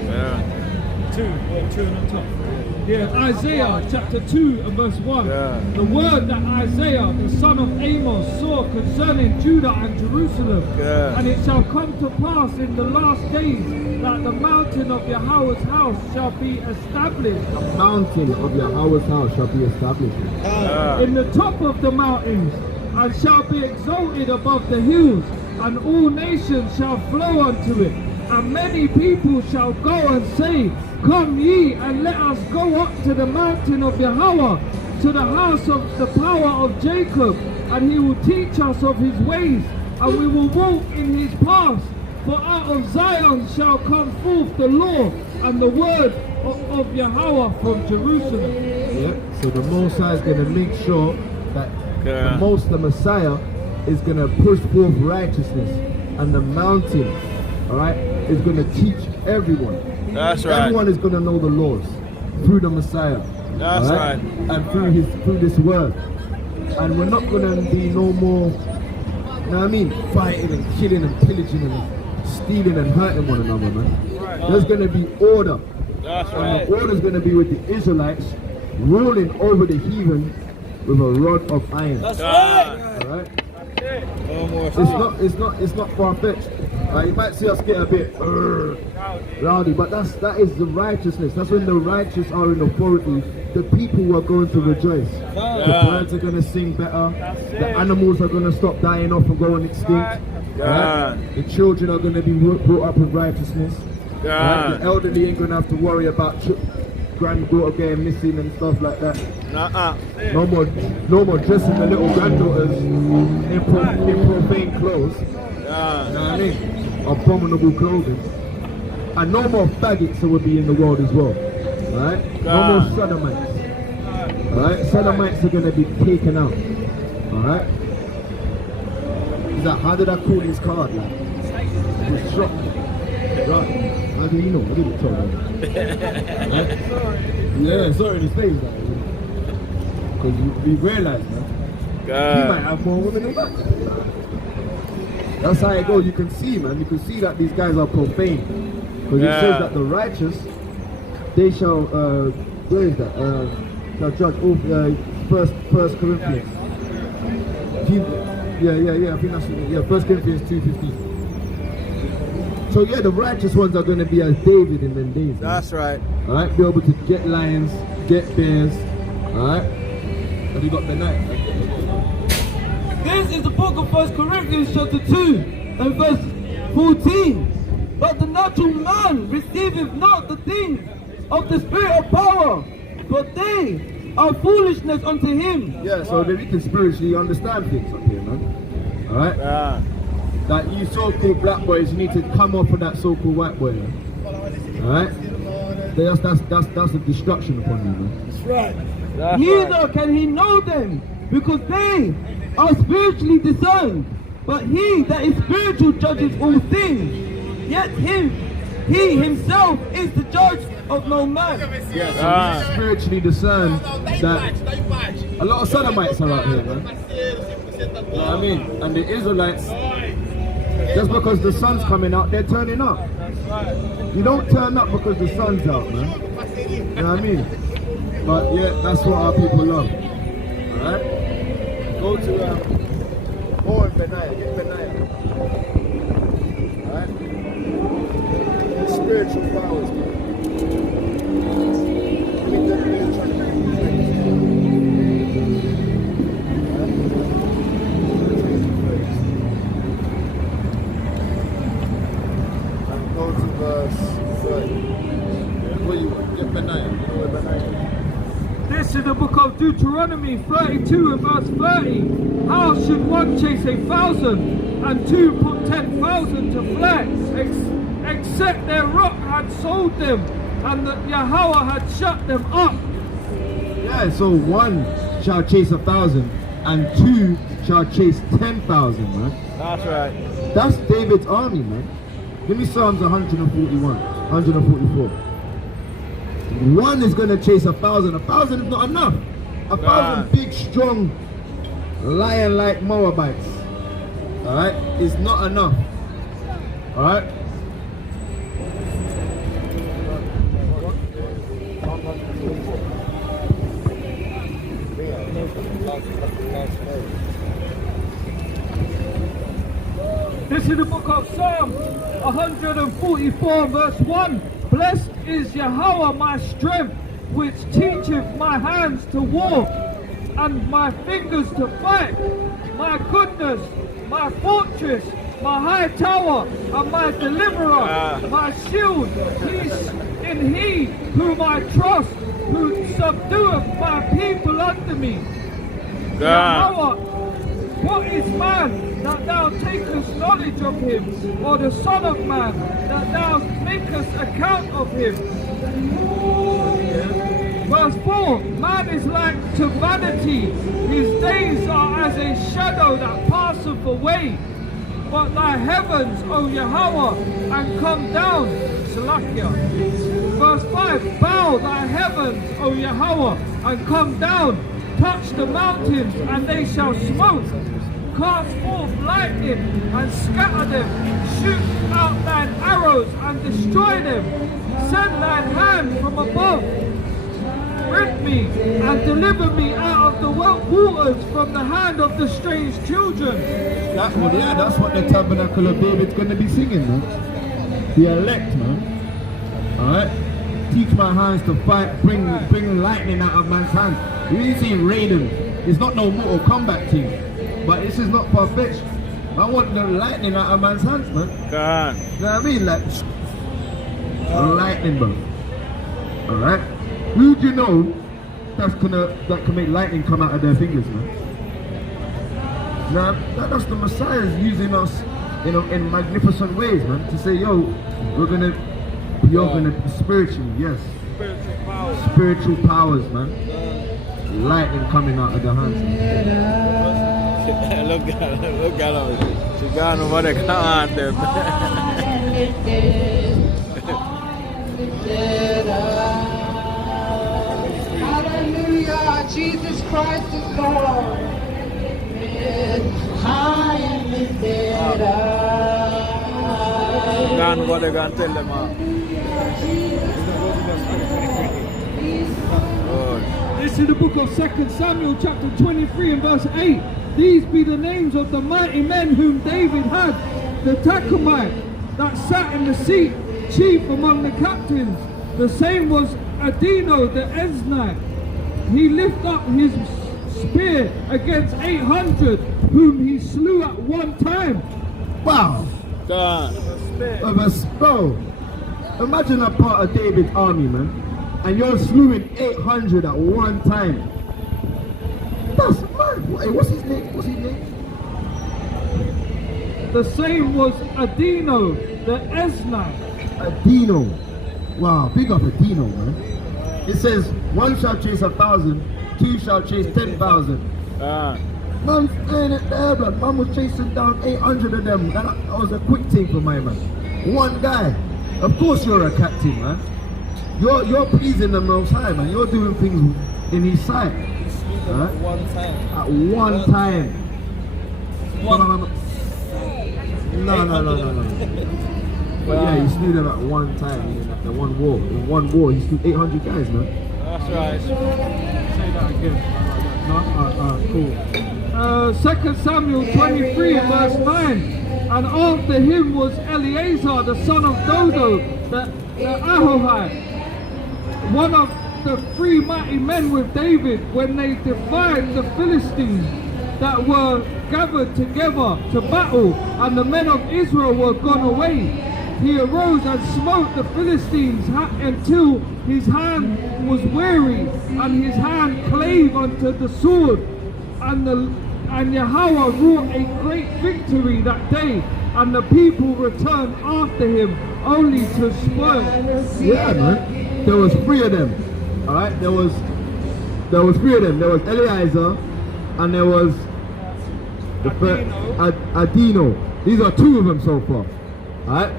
Yeah. Two and on top. Yeah, Isaiah chapter 2 and verse 1. Yeah. The word that Isaiah, the son of Amos, saw concerning Judah and Jerusalem. Yeah. And it shall come to pass in the last days that the mountain of Yahweh's house shall be established. The mountain of Yahweh's house shall be established. In the top of the mountains, and shall be exalted above the hills, and all nations shall flow unto it. And many people shall go and say, come ye, and let us go up to the mountain of Yahweh, to the house of the power of Jacob, and he will teach us of his ways, and we will walk in his paths. For out of Zion shall come forth the law and the word of Yahweh from Jerusalem. Yeah. So the Most High is going to make sure that the Messiah is going to push forth righteousness, and the mountain, all right, is going to teach everyone. That's right. Everyone is going to know the laws through the Messiah. That's right. And through this word. And we're not going to be no more, you know what I mean, fighting and killing and pillaging and stealing and hurting one another, man. There's going to be order. That's And right. the order is going to be with the Israelites ruling over the heathen with a rod of iron. That's right. All right? No more. It's not far-fetched. You might see us get a bit rowdy, but that is the righteousness. That's when the righteous are in authority. The people are going to rejoice. The birds are going to sing better. The animals are going to stop dying off and going extinct. Right? The children are going to be brought up with righteousness. Right? The elderly ain't going to have to worry about granddaughter getting missing and stuff like that. No more dressing the little granddaughters in profane clothes. You know what I mean? Abominable clothing. And no more faggots will be in the world as well. Right? No more sodomites. Alright? Sodomites are going to be taken out. Alright? How did I call his card? Like? It was shot. Right. How do you know? I didn't tell him. Right? Yeah, sorry in his face. Because we realize, man. He might have more women than that. That's how it goes. You can see, man. You can see that these guys are profane. Because it says that the righteous, they shall, where is that? Shall judge all, First Corinthians. Yeah, I think that's, 1 Corinthians 2:15. So yeah, the righteous ones are going to be as David in them days. That's right. Alright, be able to get lions, get bears. Alright? Have you got the knife? This is the book of 1 Corinthians chapter 2 and verse 14. But the natural man receiveth not the things of the spirit of power, but they are foolishness unto him. Yeah, so that we can spiritually understand things up here, man. Alright? That you so-called black boys, you need to come off of that so-called white boy. Alright? That's a destruction upon you, man. That's right. Neither can he know them, because they are spiritually discerned. But he that is spiritual judges all things. Yet he himself is the judge of no man. Yeah, so he's spiritually discerned that a lot of sodomites are out here, man. You know what I mean? And the Israelites, just because the sun's coming out, they're turning up. You don't turn up because the sun's out, man. You know what I mean? But yeah, that's what our people love. Alright? Go to Mo and Benaiah, get Benaiah. Alright? Spiritual powers, man. Go to verse 30. Where you want? Get Benaiah. You know where Benaiah is? This is the book of Deuteronomy 32 and verse 30. How should one chase 1,000 and two put 10,000 to flight, except their rock had sold them and that Yahweh had shut them up? Yeah, so one shall chase 1,000 and two shall chase 10,000, man. That's right. That's David's army, man. Give me Psalms 144. One is going to chase 1,000. 1,000 is not enough. 1,000 big, strong, lion-like Moabites, alright, is not enough. Alright? This is the book of Psalms 144 verse 1. Blessed is Yahweh my strength, which teacheth my hands to war, and my fingers to fight. My goodness, my fortress, my high tower, and my deliverer, my shield. He's in he whom I trust, who subdueth my people unto me. Yahweh What is man that thou takest knowledge of him, or the son of man that thou makest account of him? Verse 4, man is like to vanity, his days are as a shadow that passeth away. But thy heavens, O Yahweh, and come down, Salakia. Verse 5, bow thy heavens, O Yahweh, and come down, touch the mountains, and they shall smoke. Cast forth lightning, and scatter them. Shoot out thine arrows, and destroy them. Send thine hand from above. Rid me, and deliver me out of the waters from the hand of the strange children. That's what the Tabernacle of David's going to be singing, man. The elect, man. Alright? Teach my hands to fight, bring lightning out of man's hands. You really see Raiden. It's not no Mortal Kombat team. But this is not far-fetched. I want the lightning out of man's hands, man. God. You know what I mean? Like, lightning, bro. Alright? Who do you know that can make lightning come out of their fingers, man? Now, that's the Messiah's using us, you know, in magnificent ways, man. To say, yo, you're gonna spiritually, yes. Spiritual powers, man. Lightning coming out of the hands. Look at him. She got over there. Come on, there. Hallelujah, Jesus Christ is Lord. High and lifted up. Gone over there, gone tell them. This is the book of 2 Samuel chapter 23 and verse 8. These be the names of the mighty men whom David had. The Tachomite that sat in the seat, chief among the captains. The same was Adino the Eznite. He lifted up his spear against 800, whom he slew at one time. Wow. God. Bro, imagine a part of David's army, man, and you're slewing 800 at one time. That's mad. Hey, what's his name? The same was Adino the Eznite. Adino. Wow, big up Adino, man. It says, one shall chase 1,000, two shall chase 10,000. Man, staying it there, blood. Man was chasing down 800 of them. That was a quick thing for my man. One guy. Of course you're a captain, man. You're pleasing the Most High, man. You're doing things in His sight. Right? At one time. No. But yeah, he slew them at one time, at the one war. In one war, he slew 800 guys, man. That's right. Say that again. Cool. 2 Samuel 23 verse 9. And after him was Eleazar, the son of Dodo, the Ahohite, one of the three mighty men with David when they defied the Philistines that were gathered together to battle, and the men of Israel were gone away. He arose and smote the Philistines until his hand was weary, and his hand clave unto the sword. And Yahweh wrought a great victory that day, and the people returned after him only to spoil. Yeah, man. There was three of them. Alright, there was three of them. There was Eleazar, and there was Adino. These are two of them so far. Alright?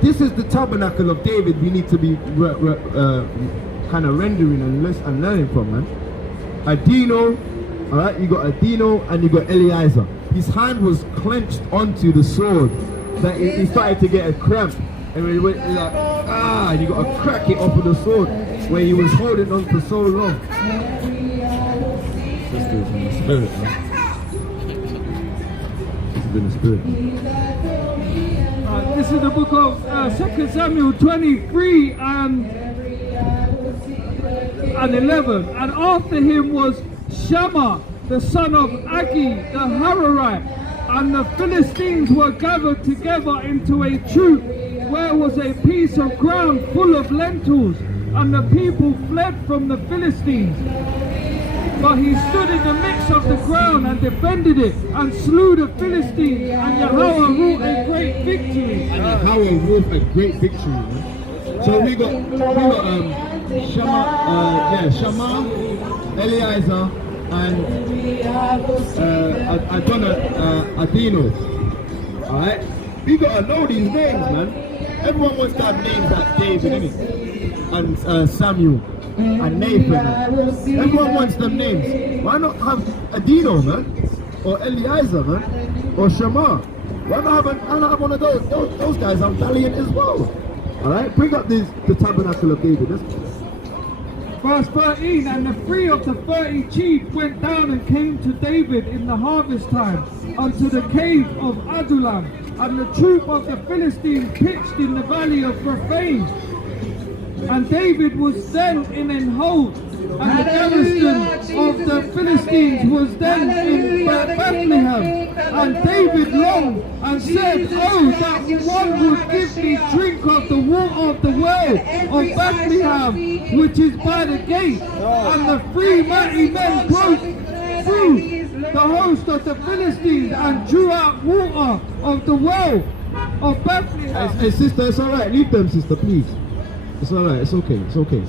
This is the Tabernacle of David we need to be kind of rendering and learning from, man. Adino, alright, you got Adino and you got Eleazar. His hand was clenched onto the sword. That he started to get a cramp. And he went like, and you got to crack it off of the sword where he was holding on for so long. Sisters in the spirit, man. This has been the spirit. This is the book of 2 Samuel 23 and 11. And after him was Shammah, the son of Agi, the Hararite. And the Philistines were gathered together into a troop, where was a piece of ground full of lentils. And the people fled from the Philistines. But he stood in the midst of the ground and defended it and slew the Philistines, and Yahweh wrought a great victory. And Yahweh wrought a great victory. Man. So we got Shammah, Eliezer, and Adino. Alright? We gotta know these names, man. Everyone wants to have names like David, innit? And Samuel and Nathan. Man. Everyone wants them names. Why not have Adino, man? Or Eliezer, man? Or Shammah? Why not have one of those? Those guys are valiant as well. Alright, bring up the Tabernacle of David. Verse 13, and the 3 of the 30 chiefs went down and came to David in the harvest time unto the cave of Adullam, and the troop of the Philistines pitched in the valley of Rephaim. And David was then in an hold, and the garrison of the Philistines was then in Bethlehem. And David longed and said, oh, that one would give me drink of the water of the well of Bethlehem, which is by the gate. And the 3 mighty men broke through the host of the Philistines and drew out water of the well of Bethlehem. Hey sister, it's alright. Leave them, sister, please. It's alright. It's okay. It's okay.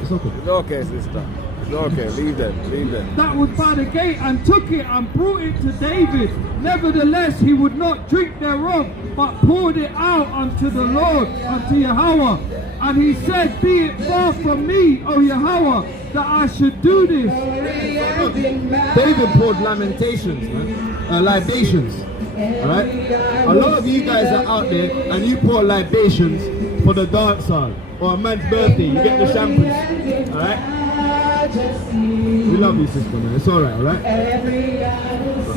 It's okay. It's okay, sister. It's okay. Leave them. Leave them. That was by the gate, and took it and brought it to David. Nevertheless, he would not drink thereof, but poured it out unto the Lord, unto Yahweh. And he said, be it far from me, O Yahweh, that I should do this. David poured lamentations, man. Libations. Alright? A lot of you guys are out there and you pour libations for the dance hall or a man's birthday. You get the champagne. Alright? We love you, sister, man. It's alright, alright?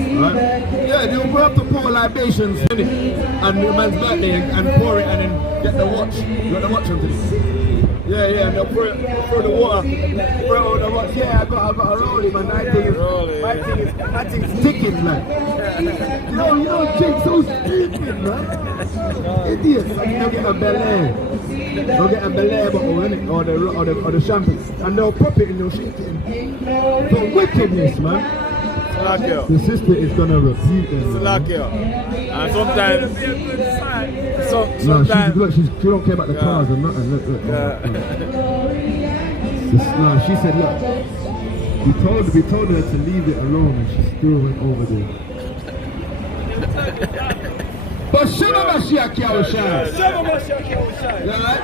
Alright? Yeah, you'll have to pour libations in it and your man's birthday and pour it and then get the watch. You got the watch onto it. Yeah, and they'll pour the water. Pour it on the watch. Yeah, I got a rollie, man. My thing's ticking, man. You don't drink so stupid, man. Idiot. They'll get a Bel Air. They'll get a Bel Air bottle, innit? Or the champagne. And they'll pop it and they'll shake it in. For wickedness, man. The sister is gonna repeat them. And sometimes, She don't care about the cars and nothing. Look. She said, look, we told her to leave it alone, and she still went over there. But Shema Mashiach Yahushua.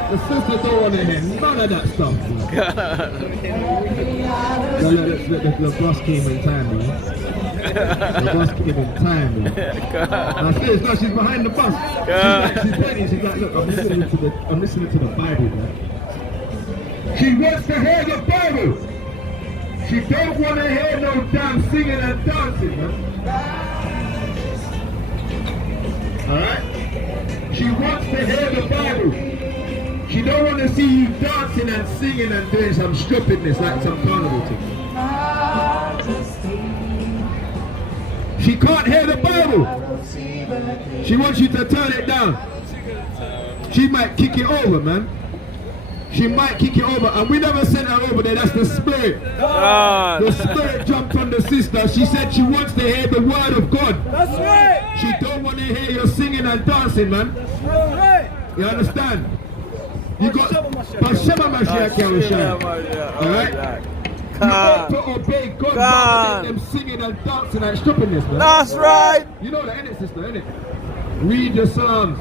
The sister don't want to hear none of that stuff. The bus came in time, man. The bus came in time, man. And she's behind the bus. She's ready. She's like, look, I'm listening to the Bible, man. She wants to hear the Bible. She don't want to hear no damn singing and dancing, man. Alright? She wants to hear the Bible. She don't want to see you dancing and singing and doing some stupidness like some carnival thing. She can't hear the Bible. She wants you to turn it down. She might kick it over, man. She might kick it over, and we never sent her over there. That's the spirit. The spirit jumped on the sister. She said she wants to hear the word of God. That's right. She don't want to hear your singing and dancing, man. That's right. You understand? You got Shema Mashiach Yahushua. Alright? You got to obey God rather than them singing and dancing and stupidness, man. That's right. You know that, innit, sister, innit? Read your Psalms.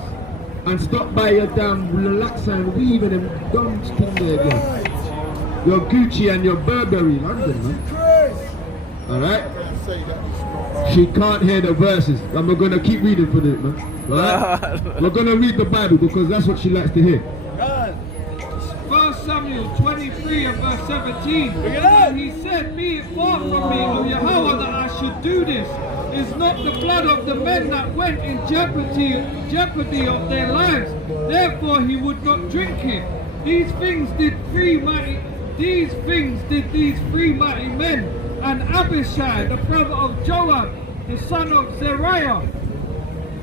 And stop by your damn relaxer and weaving and dumb thing there again. Your Gucci and your Burberry, London, man. Alright? She can't hear the verses. And we're going to keep reading for this, man. Alright? We're going to read the Bible because that's what she likes to hear. 1 Samuel 23 and verse 17. And he said, be it far from me, O Yahweh, that I should do this. Is not the blood of the men that went in jeopardy of their lives. Therefore he would not drink it. These things did these three mighty men, and Abishai, the brother of Joab, the son of Zeruiah,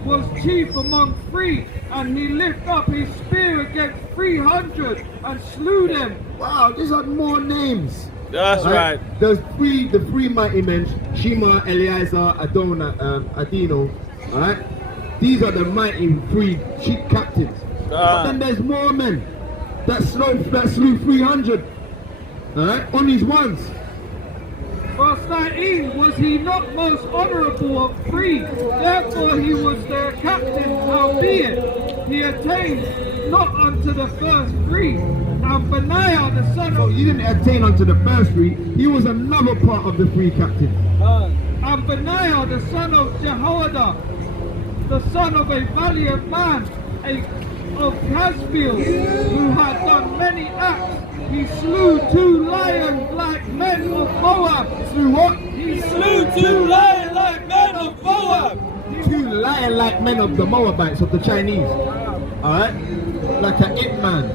was chief among 3, and he lifted up his spear against 300 and slew them. Wow, these are more names. That's right. There's the three mighty men, Shema, Eleazar, Adino. Alright? These are the mighty three chief captains. But then there's more men that slew 300. Alright? On his ones. Verse 19, was he not most honourable of three? Therefore he was their captain, howbeit he attained not unto the first three. And Benaiah the son So of... he didn't attain unto the first three, he was another part of the three captains. And Benaiah the son of Jehoiada, the son of a valiant man, of Casbil, who had done many acts. He slew 2 lion-like men of Moab. Slew what? He slew 2 lion-like men of Moab. 2 lion-like men of the Moabites, of the Chinese. Alright? Like a Ip Man.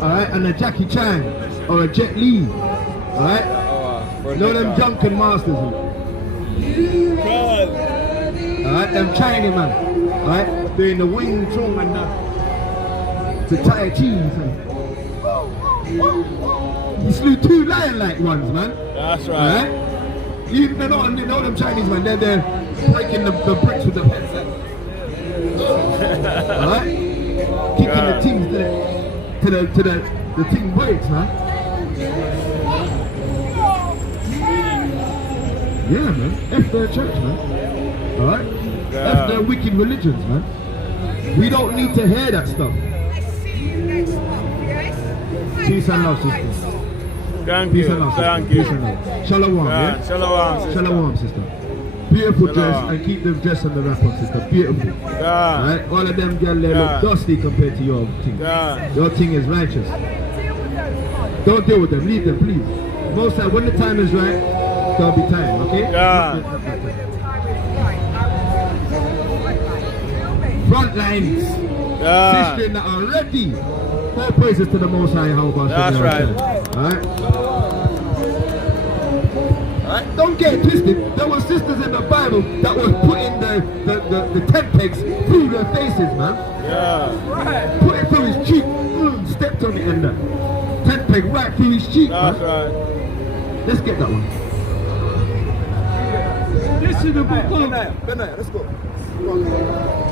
Alright? And a Jackie Chan. Or a Jet Li. Alright? Know them drunken masters. Alright? Them Chinaman. Alright? Doing the Wing Chun and the Tai Chi. He slew 2 lion-like ones, man. That's right. Alright? You know them Chinese, man. They're breaking the bricks with the headset. Alright? Kicking the things to the thing breaks, man. Yeah, man. F their church, man. Alright? F their wicked religions, man. We don't need to hear that stuff. Peace and love, sisters. Thank Peace you. and love, sister. Thank Peace you. and love. Shalom, yeah? Shalom, sister. Shalom, sister. Beautiful dress, Shalom. and keep them dress on the wrap on, sister. Beautiful. Right? All of them girls, they look dusty compared to your thing. Your thing is righteous. Don't deal with them. Leave them, please. Most time, when the time is right, there'll be time, okay? Front lines. Sisters that are ready. All praises to the Most High. How about that's right. Alright? Alright? Don't get it twisted. There were sisters in the Bible that were putting the tent pegs through their faces, man. Yeah. Put it through his cheek. Stepped on it and that. Tent peg right through his cheek, That's man. right. Let's get that one. This is the book of... Let's go.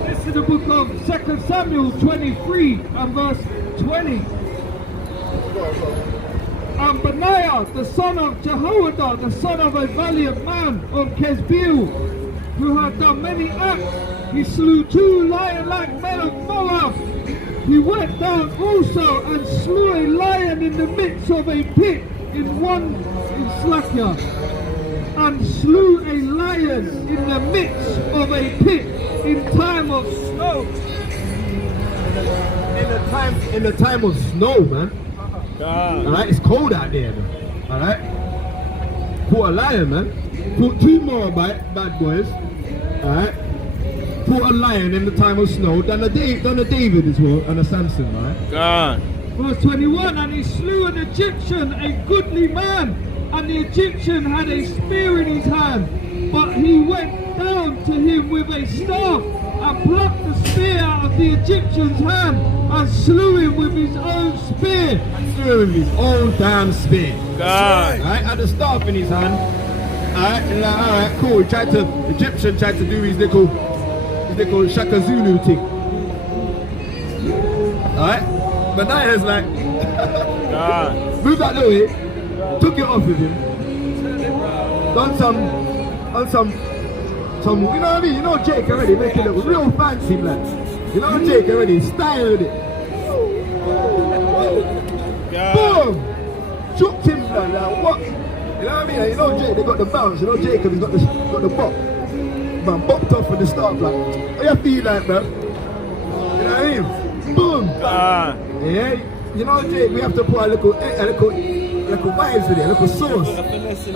This is the book of 2 Samuel 23 and verse 20. And Benaiah, the son of Jehoiada, the son of a valiant man of Casbil, who had done many acts, he slew 2 lion-like men of Moab. He went down also and slew a lion in the midst of a pit in Slakia, and slew a lion in the midst of a pit in time of snow. In the time of snow, man. Alright, it's cold out there, man. Alright? Put a lion, man. Put 2 more bad boys. Alright? Put a lion in the time of snow. Done a David as well, and a Samson, right? Verse 21, and he slew an Egyptian, a goodly man, and the Egyptian had a spear in his hand, but he went down to him with a staff and plucked the spear out of the Egyptian's hand and slew him with his own spear. Slew him with his own damn spear. Alright, had the staff in his hand. Alright, cool. The Egyptian tried to do his little Shaka Zulu thing. Alright? But now it's like, moved that little way, took it off with him, done some, you know what I mean? You know Jake already, making it look real fancy, man. You know Jake already, style with it. Boom! Choked him, man, like what? You know what I mean? You know Jake, they got the bounce, you know Jacob, he's got the bop. Man, bopped off with the start, like, how you feel like, man? You know what I mean? Boom! Yeah, you know, Jake, we have to put a little vibes in it, a little sauce. A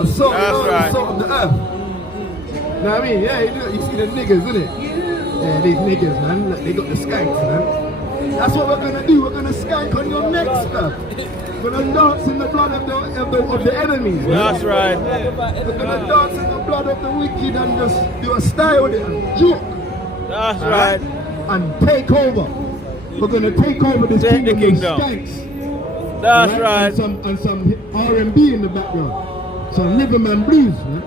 salt, you know, the salt of the earth. You know what I mean? Yeah, you see the niggas, innit? Yeah, these niggas, man, look, they got the skanks, man. That's what we're gonna do, we're gonna skank on your necks, man. We're gonna dance in the blood of the enemies, man. That's right. We're gonna dance in the blood of the wicked and just do a style with it and joke. That's right. And take over. We're gonna take over this kingdom of skanks. That's right. And some R&B in the background. Some rhythm and blues, man.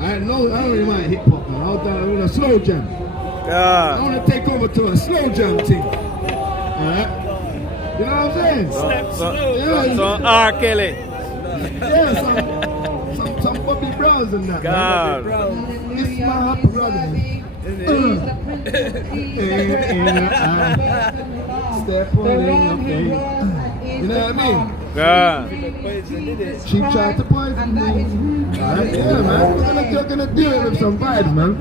I don't really mind hip hop, man. I'll do a slow jam. I want to take over to a slow jam thing. Alright? You know what I'm saying? So R. Kelly. Yeah, some Bobby Browns and that. God. It's my brother. Step on in. You know what I mean? God. She tried to poison me. Alright, yeah, man. We're gonna do it with some vibes, man.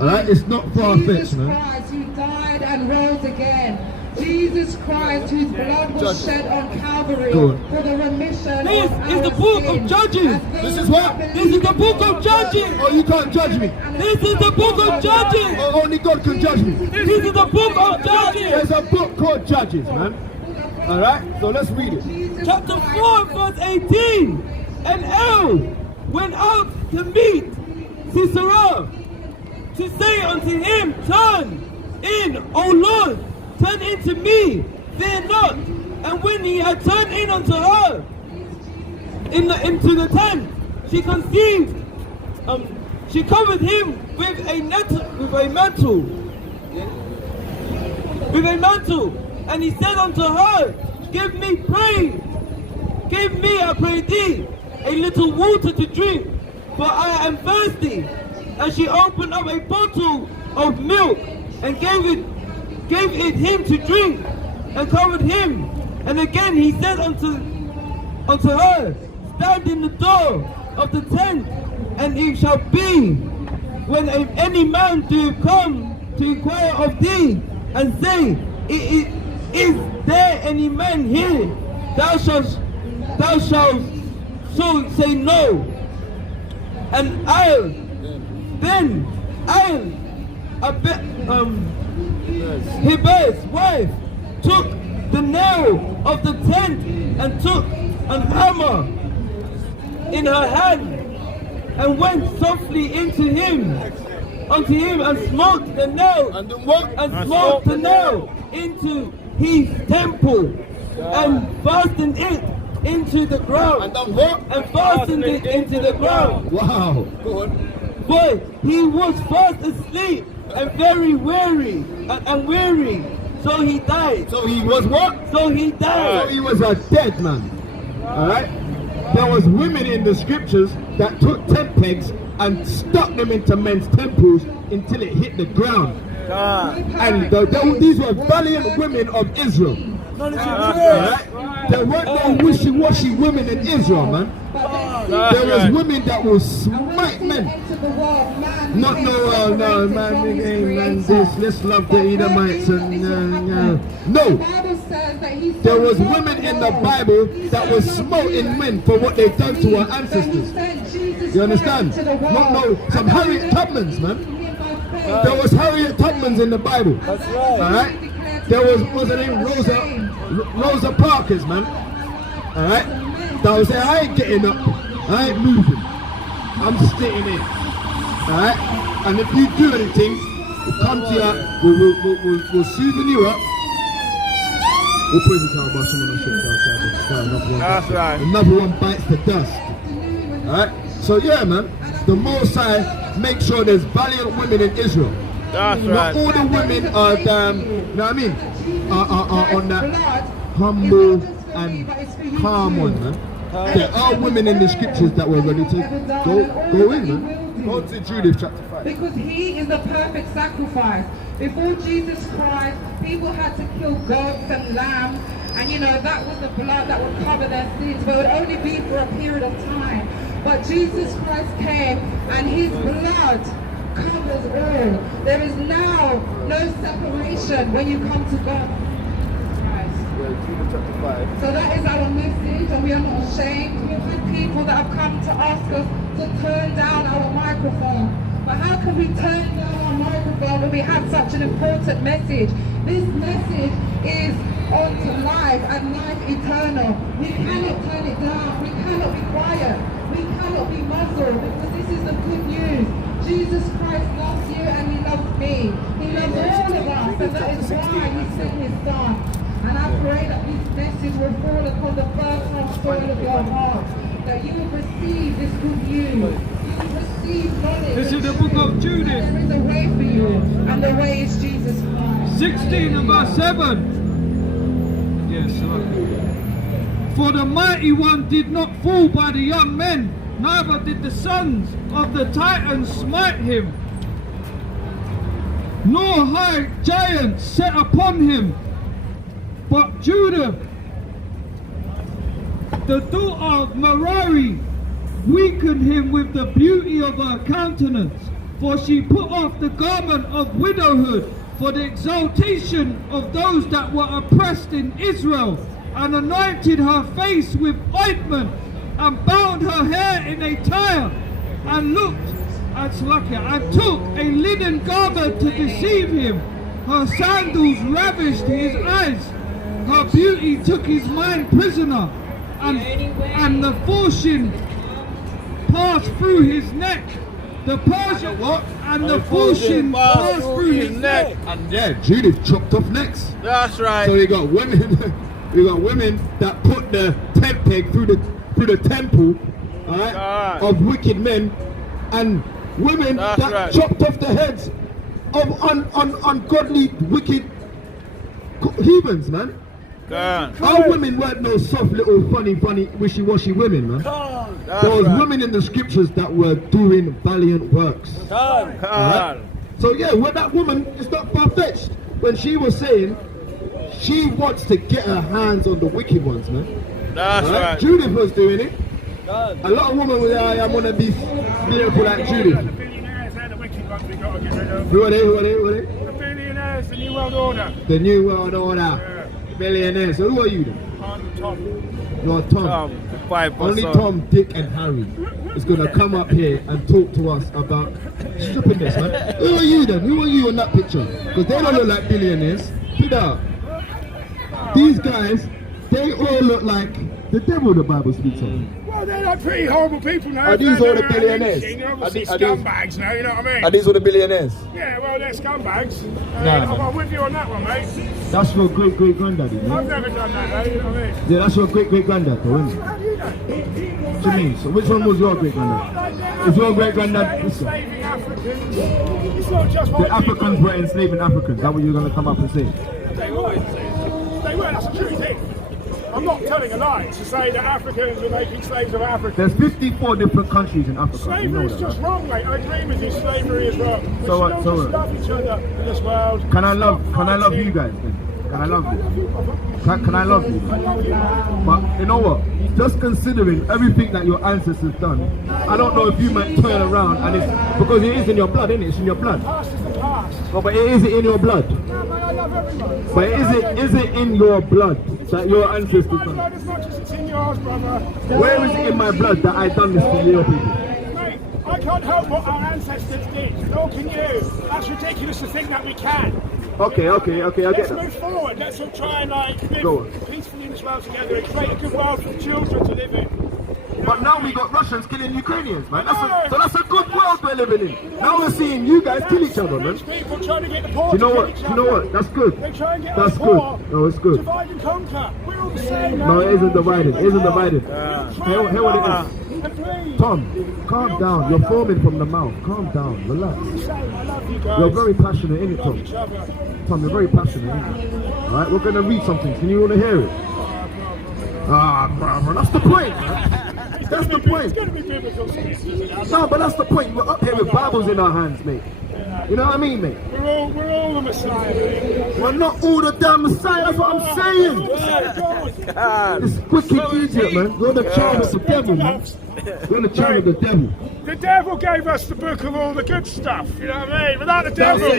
Alright, it's not far-fetched, man. Jesus Christ, who died and rose again. Jesus Christ, whose blood was shed on Calvary for the remission This of is the our book sins. of Judges. This is what? This is the book of Judges. Oh, you can't judge me. This is the book of Judges. Oh, only God can judge me. This is the book of Judges. There's a book called Judges, man. Alright, so let's read it. Chapter 4, verse 18. And El went out to meet Sisera to say unto him, Turn in, O Lord, turn into me, fear not. And when he had turned in unto her into the tent, she conceived. She covered him with a mantle, and he said unto her, Give me, I pray thee, a little water to drink, for I am thirsty. And she opened up a bottle of milk and gave it him to drink, and covered him. And again he said unto her, Stand in the door of the tent, and it shall be, when any man do come to inquire of thee, and say, Is there any man here? Thou shalt so say no. And Heber's wife took the nail of the tent and took an hammer in her hand and went softly unto him and smote the nail into his temple and fastened it into the ground. And fastened it into the ground. Wow. For he was fast asleep and very weary and weary. So he died. So he was what? So he died. So he was a dead man. Alright? There was women in the scriptures that took tent pegs and stuck them into men's temples until it hit the ground. And these were valiant women of Israel. Alright? There weren't no wishy-washy women in Israel, man. There was women that will smite men. Not no man, let's love the Edomites and no. There was women in the Bible that were smoting men for what they've done to our ancestors. You understand? Some Harriet Tubmans, man. There was Harriet Tubmans in the Bible. Alright? There was her name Rosa Parkers, man. Alright? That was saying, I ain't getting up. I ain't moving. I'm sitting in. Alright? And if you do anything, we'll come to you, we'll soothe you up. We'll put it out about someone. That's right. Another one bites the dust. Alright? So yeah, man, the Most High make sure there's valiant women in Israel. That's Not right. all the women are you know what I mean? Are on that humble and calm one, man. There are women in the scriptures that were ready to go in, man. Go to Judith chapter 5. Because he is the perfect sacrifice. Before Jesus Christ, people had to kill goats and lambs, and that was the blood that would cover their sins, but it would only be for a period of time. But Jesus Christ came, and his blood covers all. There is now no separation when you come to God. Judith chapter 5. So that is our message, and we are not ashamed. We've had people that have come to ask us to turn down our microphone. But how can we turn down our microphone when we have such an important message? This message is unto life and life eternal. We cannot turn it down. We cannot be quiet. We cannot be muzzled, because this is the good news. Jesus Christ loves you and he loves me. He loves all of us, and that is why he sent his son. And I pray that this message will fall upon the fertile soil of your heart, that you will receive this good news. You will receive knowledge. This is the book of Judith. There is a way for you, and the way is Jesus Christ. 16 and verse 7. Yes, Lord. For the mighty one did not fall by the young men, neither did the sons of the Titans smite him, nor high giants set upon him. But Judah, the daughter of Merari, weakened him with the beauty of her countenance, for she put off the garment of widowhood for the exaltation of those that were oppressed in Israel, and anointed her face with ointment, and bound her hair in a tire, and looked at Slakia, and took a linen garment to deceive him. Her sandals ravished his eyes. Her beauty took his mind prisoner, and the fortune passed through his neck. The Persian and the fortune passed through his neck. And yeah, Judith chopped off necks. That's right. So you got women, you got women that put the tent peg through the temple, all right, of wicked men, and women that chopped off the heads of ungodly, wicked heathens, man. Our women weren't no soft little funny, wishy-washy women, man. There was women in the scriptures that were doing valiant works. Right? So yeah, when that woman is not far-fetched when she was saying she wants to get her hands on the wicked ones, man. That's right. Judith was doing it. A lot of women were I want to be beautiful like Judith. The billionaires, they're the wicked ones we got to get rid of. Who are they? The billionaires, the New World Order. The New World Order. Billionaires. So who are you then? I'm Tom. You're Tom. Only Tom, Dick and Harry is going to come up here and talk to us about stupidness, man. Who are you then? Who are you on that picture? Because they don't look like billionaires. Peter. These guys, they all look like the devil the Bible speaks of. Well, they're like pretty horrible people now. Are these all the billionaires? They're obviously scumbags now, you know what I mean? Are these all the billionaires? Yeah, well, they're scumbags. Nah. I'm with you on that one, mate. That's your great-great-granddaddy, man. I've never done that, though, you know what I mean? Yeah, that's your great-great-granddad, though, isn't it? How do you know? What do you mean? So which one was your great-granddad? Is your great-granddad... Enslaving Africans. It's not just The Africans were enslaving Africans. Is that what you're going to come up and say? They were. They were, that's a true thing. I'm not telling a lie to say that Africans were making slaves of Africans. There's 54 different countries in Africa. Slavery is just wrong, mate. I agree with you. Slavery is wrong. We should all just love each other in this world. Can I love you guys then? Can I love you? Can I love you? But you know what? Just considering everything that your ancestors done, I don't know if you might turn around and it's because it is in your blood, isn't it? It's in your blood. The past is the past. Well, but is it in your blood? No, mate, I love everyone. But is it in your blood that your ancestors It's in my done? blood as much as it's in yours, brother. Where is it in my blood that I done this to your people? Mate, I can't help what our ancestors did. Nor can you. That's ridiculous to think that we can. Okay, I get Let's that. move forward. Let's all try and live peacefully in this world together and create a good world for children to live in. But now we got Russians killing Ukrainians, man. So that's a good world we're living in. Now we're seeing you guys kill each other, man. Rich people trying to get the poor You know to what? kill each You know other. what? That's good. They try and get That's us poor. good. No, it's good. Divide and conquer. We're all the same. No, it isn't divided. It isn't divided. Hear what it is. And please, Tom, calm down. You're foaming from the mouth. Calm down. Relax. I love you guys. You're very passionate, innit, Love each Tom? other. Tom, you're very passionate, innit? Alright, we're gonna read something. Can you want to hear it? Ah, brother, that's the point, man. That's the point. It's going to be biblical. No, but that's the point. We're up here with Bibles in our hands, mate. You know what I mean, mate? We're all the Messiah, mate. We're not all the damn Messiah, that's what I'm saying. This wicked idiot, man. You're the child of the devil, man. You're the child of the devil. The devil gave us the book of all the good stuff, you know what I mean? Without the devil,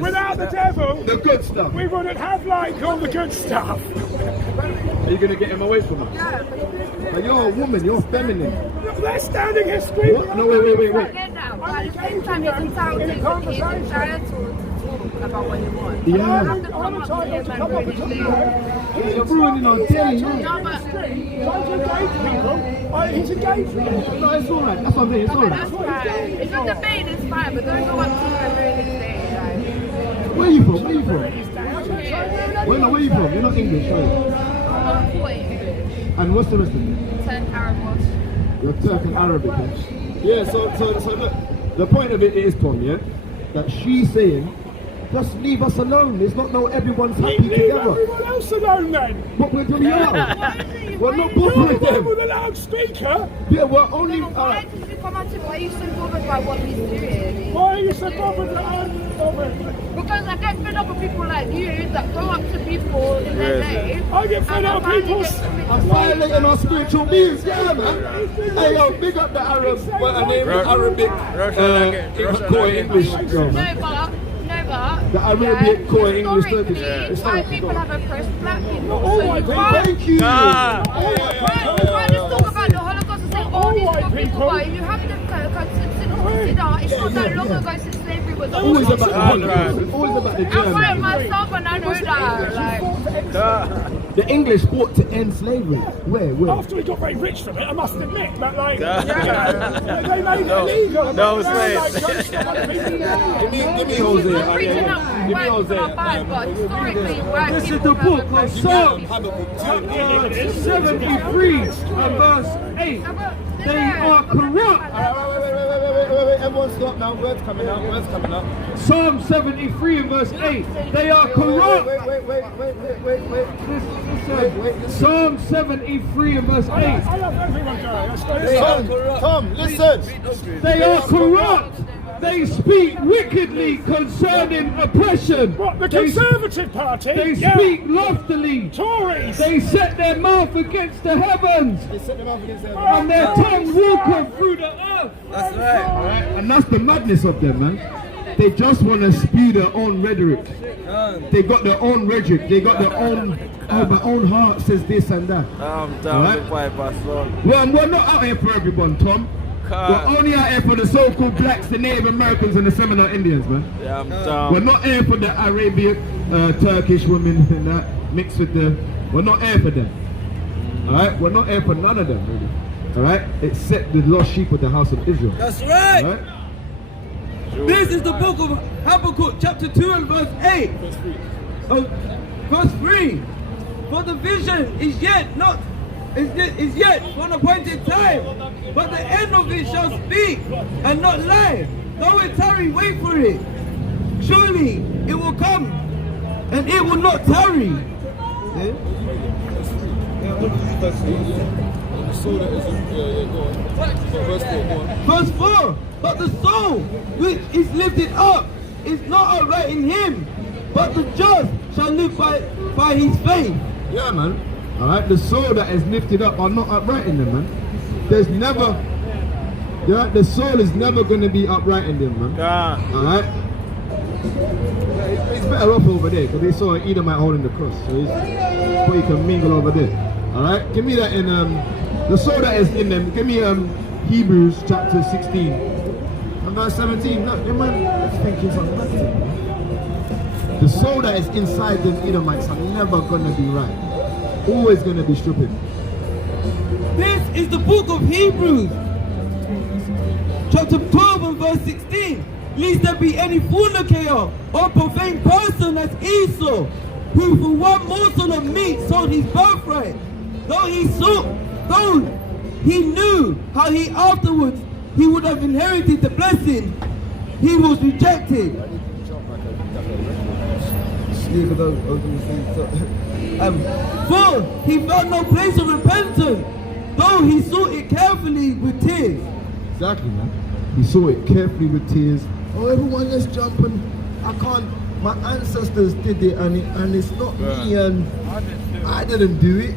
without the devil, The good stuff. we wouldn't have like all the good stuff. Are you gonna get him away from us? But you're a woman, you're feminine. They're standing here screaming. What? No, wait. Get down. But at the same time, it's entitled In a to your conversation. child to talk about what you want. Yeah. You have to come up to him and bring it down. You're ruining our day, No, man. but Trying to engage people. He's engaged me. No, it's alright. That's what I'm saying. It's that's alright. fine. If you debate, it's fine, but don't go up to him and really say, like, Where are you from? Where are you from? yeah. Where are you from? You're not English, are you? I'm 40 English, And what's the rest of it? 10 Arab. You're Turk and Arabic. Yeah, so look, the point of it is, Tom, yeah, that she's saying, just leave us alone. It's not no everyone's happy Leave together. everyone else alone then. But we're doing it. We're not You're bothering the one them. with a loudspeaker. Yeah, we're only. Why did you come out to why are you so bothered by what he's doing? Why are you so bothered that I'm bothered? Because I get fed up with people like you that go up to people in their day. I get fed up with people. I'm violating our spiritual beings, yeah, man. Hey, yo, big up the Arab, what her name is, Arabic, core English. No, but The Arabic core English Turkish. historically, white people have oppressed black people. all So white you people. can't, Thank you. you can't just talk about the Holocaust and say, oh, these white poor people, people. but you have to consider, it's not that long ago since slavery was Always over. about the Holocaust. It's always about the I'm white Germans. myself and I know that. Like, The English fought to end slavery. Where? After we got very rich from it, I must admit that, like, you know, they made it illegal. No Like, slaves. don't stop other people. Give me Jose. I'm preaching up white people are bad, but historically, white This is people the book have of oppressed Psalms, chapter 73 and verse 8. They are corrupt. Wait. Everyone stop now. Words coming out. Psalm 73 and verse 8. They are corrupt. Wait. Psalm 73 and verse 8. I love everyone, guys. Tom, listen. They are corrupt. They speak wickedly concerning oppression. What, the They- Conservative Party? They Yeah. speak loftily. Tories. They set their mouth against the heavens, and their tongue walketh through the earth. That's right. Alright, and that's the madness of them, man. They just want to spew their own rhetoric. They got their own rhetoric. They got their own. Oh, my own heart says this and that. I'm down Alright. with five past one. Well, we're not out here for everyone, Tom. We're only out here for the so-called blacks, the Native Americans, and the Seminole Indians, man. Yeah, I'm We're down. not here for the Arabian, Turkish women and that mixed with the. We're not here for them. Alright, we're not here for none of them, really. Alright, except the lost sheep of the house of Israel. That's right. Alright. This is the book of Habakkuk, chapter 2 and verse 8. Oh, verse 3. For the vision is yet for an appointed time, but the end of it shall speak and not lie. Though it tarry, wait for it. Surely it will come, and it will not tarry. Verse 4. But the soul which is lifted up is not upright in him, but the just shall live by his faith. Yeah, man. Alright, the soul that is lifted up are not upright in them, man. There's never. Yeah, the soul is never going to be upright in them, man. Yeah. Alright? He's better off over there because they saw an Edomite holding the cross. So he can mingle over there. Alright? Give me that in the soul that is in them. Give me Hebrews chapter 16 and verse 17. Look, man, thinking something like that. The soul that is inside them Edomites are never gonna be right. Always gonna be stupid. This is the book of Hebrews, chapter 12 and verse 16. Lest there be any fornicator or profane person as Esau, who for one morsel of meat sold his birthright. Though he knew how he afterwards he would have inherited the blessing, he was rejected. For he found no place of repentance, though he sought it carefully with tears. Exactly, man. He saw it carefully with tears. Oh, everyone just jumping. I can't. My ancestors did it, and it's not me, and I didn't do it.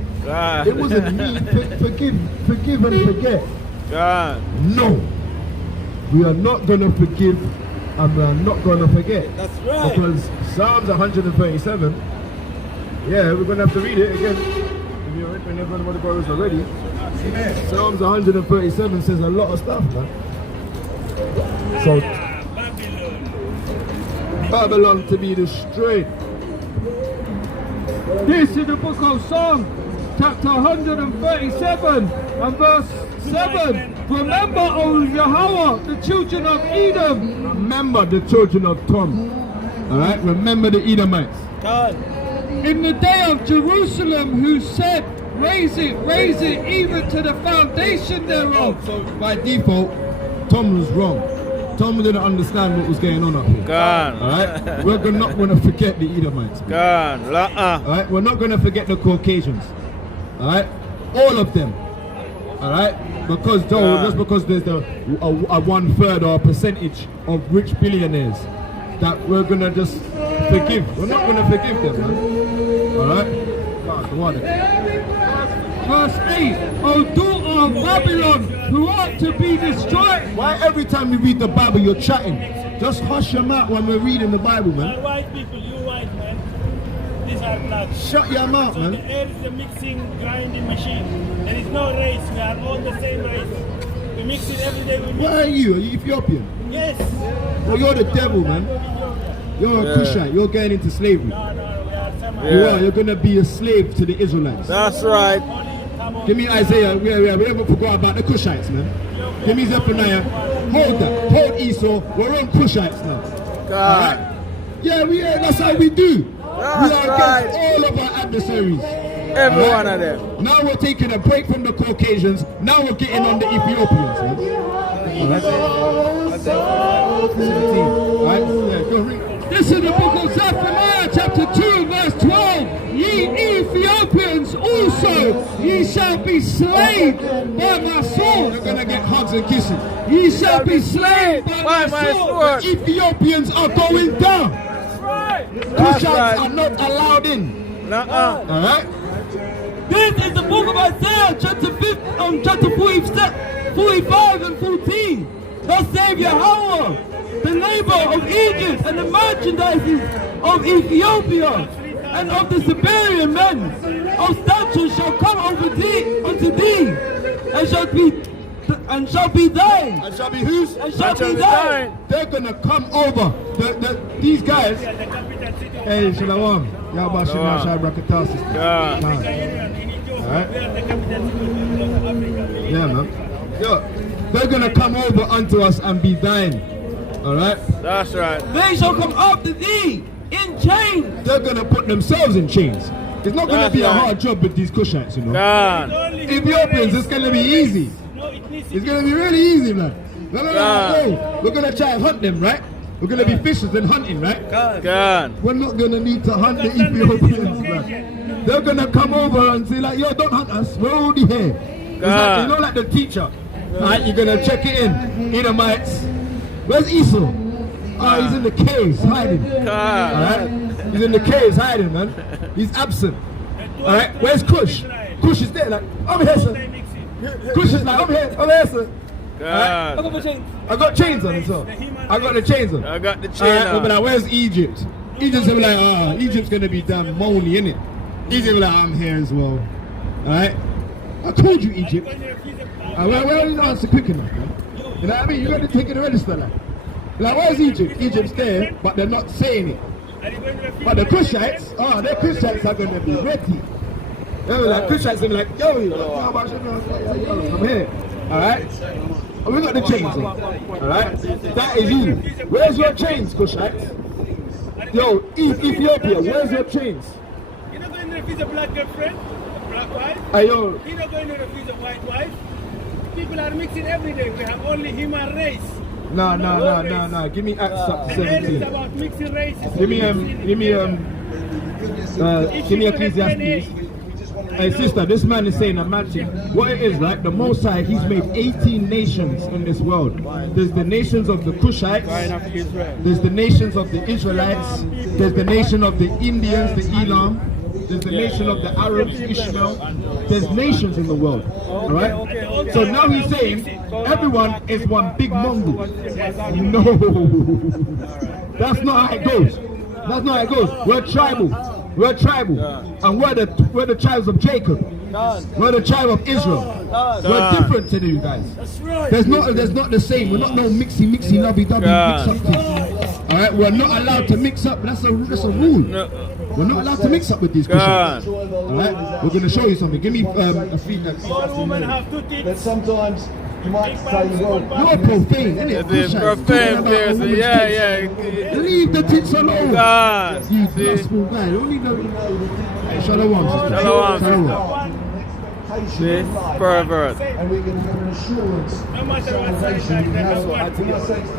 It wasn't me. Forgive and forget. No, we are not gonna forgive, and we are not gonna forget. That's right. Because Psalms 137. Yeah, we're gonna have to read it again. If you're when everyone of the brothers are ready. Psalms 137 says a lot of stuff, man. So Babylon to be destroyed. This is the book of Psalms, chapter 137 and verse 7. Remember, O Yahweh, the children of Edom. Remember the children of Tom. Alright, remember the Edomites. in the day of Jerusalem, who said, raise it, even to the foundation thereof. So by default, Tom was wrong. Tom didn't understand what was going on up here. Gone. Alright? We're not going to forget the Edomites. Gone. Alright? We're not going to forget the Caucasians. Alright? All of them. Alright? Because just because there's a 1/3 or a percentage of rich billionaires that we're going to just forgive. We're not going to forgive them, man. Alright? Verse 8, O daughter of Babylon, who ought to be destroyed. Why every time you read the Bible you're chatting? Just hush your mouth when we're reading the Bible, man. White people, you white man, these are black. Shut your mouth, so man. The air is a mixing, grinding machine. There is no race. We are all the same race. We mix it every day. What are you? Are you Ethiopian? Yes. Well, you're the devil, man. You're a Cushite. You're going into slavery. No, we are some. You're going to be a slave to the Israelites. That's right. Give me Isaiah. We never forgot about the Cushites, man. Give me Zephaniah. Hold that. Hold Esau. We're on Cushites now. God. Right? Yeah, that's how we do. We are right. against all of our adversaries. Every one of them. Now we're taking a break from the Caucasians. Now we're getting on the Ethiopians, man. Alright? Yeah, go read. This is the book of Zephaniah, chapter 2, verse 12. Ye Ethiopians also, ye shall be slain by my sword. You're gonna get hugs and kisses. Ye shall be slain by my sword. The Ethiopians are going down. Cushites are not allowed in. Alright? This is the book of Isaiah, chapter 45 and 14. Thus saith Yahweh, the labor of Egypt and the merchandises of Ethiopia and of the Siberian men of stature shall come unto thee, and shall be thine. And shall be whose? And shall be thine. They're gonna come over. These guys. Hey, Shalom. Yahweh Shai Brakatah, sister. Alright? Yeah, man. Yo, they're gonna come over unto us and be thine. Alright? That's right. They shall come after thee in chains. They're gonna put themselves in chains. It's not gonna be a hard job with these Cushites, you know. God. Ethiopians, it's gonna be easy. It's gonna be really easy, man. No. We're gonna try and hunt them, right? We're gonna be fishers and hunting, right? God. We're not gonna need to hunt the Ethiopians, man. They're gonna come over and say like, yo, don't hunt us. We're already here. It's like, you know, like the teacher. Right? You're gonna check it in. Edomites. Where's Esau? Oh, he's in the caves hiding. Alright? He's in the caves hiding, man. He's absent. Alright? Where's Cush? Cush is there, like, I'm here, sir. Cush is like, I'm here, sir. God. I got chains on as well. I got the chains on. I got the chain on. But like, where's Egypt? Egypt's gonna be like, Egypt's gonna be damn moany, innit? Egypt's gonna be like, I'm here as well. Alright? I told you, Egypt. Well, you answer quick enough, man. You know what I mean? You got to take it to register, like. Like, where's Egypt? Egypt's there, but they're not saying it. But the Cushites, their Cushites are gonna be ready. They're like, Cushites gonna be like, yo, I'm here. Alright? Oh, we got the chains on. Alright? That is you. Where's your chains, Cushites? Yo, Ethiopia, where's your chains? You're not going to refuse a black girlfriend? A black wife? Yo. You're not going to refuse a white wife? People are mixing every day. We have only human race. No. Give me Acts chapter 17. It's about mixing races. Give me Ecclesiastes. Hey sister, this man is saying a mad thing. What it is, right? The Most High, he's made 18 nations in this world. There's the nations of the Cushites. There's the nations of the Israelites. There's the nation of the Indians, the Elam. There's the nation of the Arabs, Ishmael. There's nations in the world. Alright? So now he's saying everyone is one big Mongol. No. That's not how it goes. That's not how it goes. We're tribal. We're tribal. And we're the tribes of Jacob. We're the tribe of Israel. We're different to you guys. There's not the same. We're not no mixy lovey-dovey mix up thing. Alright? We're not allowed to mix up. That's a rule. We're not allowed to mix up with these Christians. Alright? We're going to show you something. Give me a feedback. All women have 2 teeth. That sometimes You might say, well, You're profane, innit? It is profane, Pearson. Yeah. Leave the tits alone. God. You lustful guy. Don't leave the... Hey, shalom, sister. Shalom. See? Pervert. and we can have an assurance No matter of what side salvation. We that have that's we what are saved.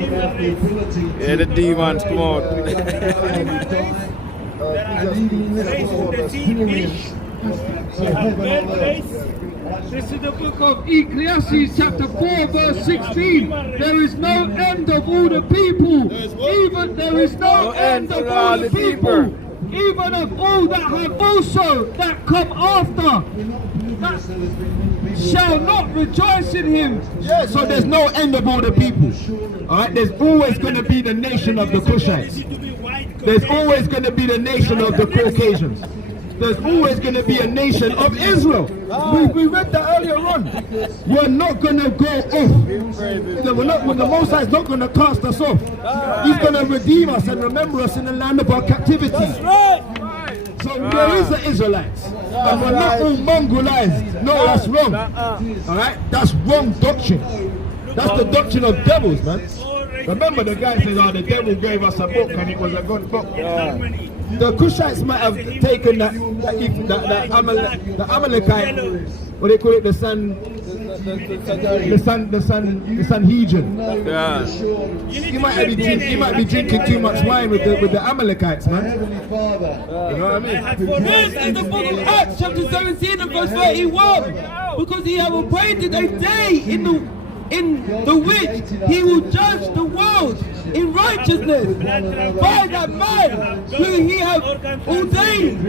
We have the ability Yeah, the demons come out. leading this world experience. This is the book of Ecclesiastes chapter 4 verse 16. There is no end of all the people. Even there is no end of all the people. Even of all that have also that come after. That shall not rejoice in him. Yeah, so there's no end of all the people. Alright, there's always going to be the nation of the Cushites. There's always going to be the nation of the Caucasians. There's always going to be a nation of Israel. We read that earlier on. We're not going to go off. The Most High is not going to cast us off. He's going to redeem us and remember us in the land of our captivity. So there is the Israelites. And we're not all Mongolized. No, that's wrong. Alright? That's wrong doctrine. That's the doctrine of devils, man. Remember the guy says, oh, the devil gave us a book and it was a good book. The Cushites might have taken the Amalekite, what they call it, the Sanhedrin. Yeah. He might be drinking too much wine with the Amalekites, man. You know what I mean? This is the book of Acts chapter 17 and verse 31. Because he have appointed a day in the which he will judge the world in righteousness by that man who he have ordained,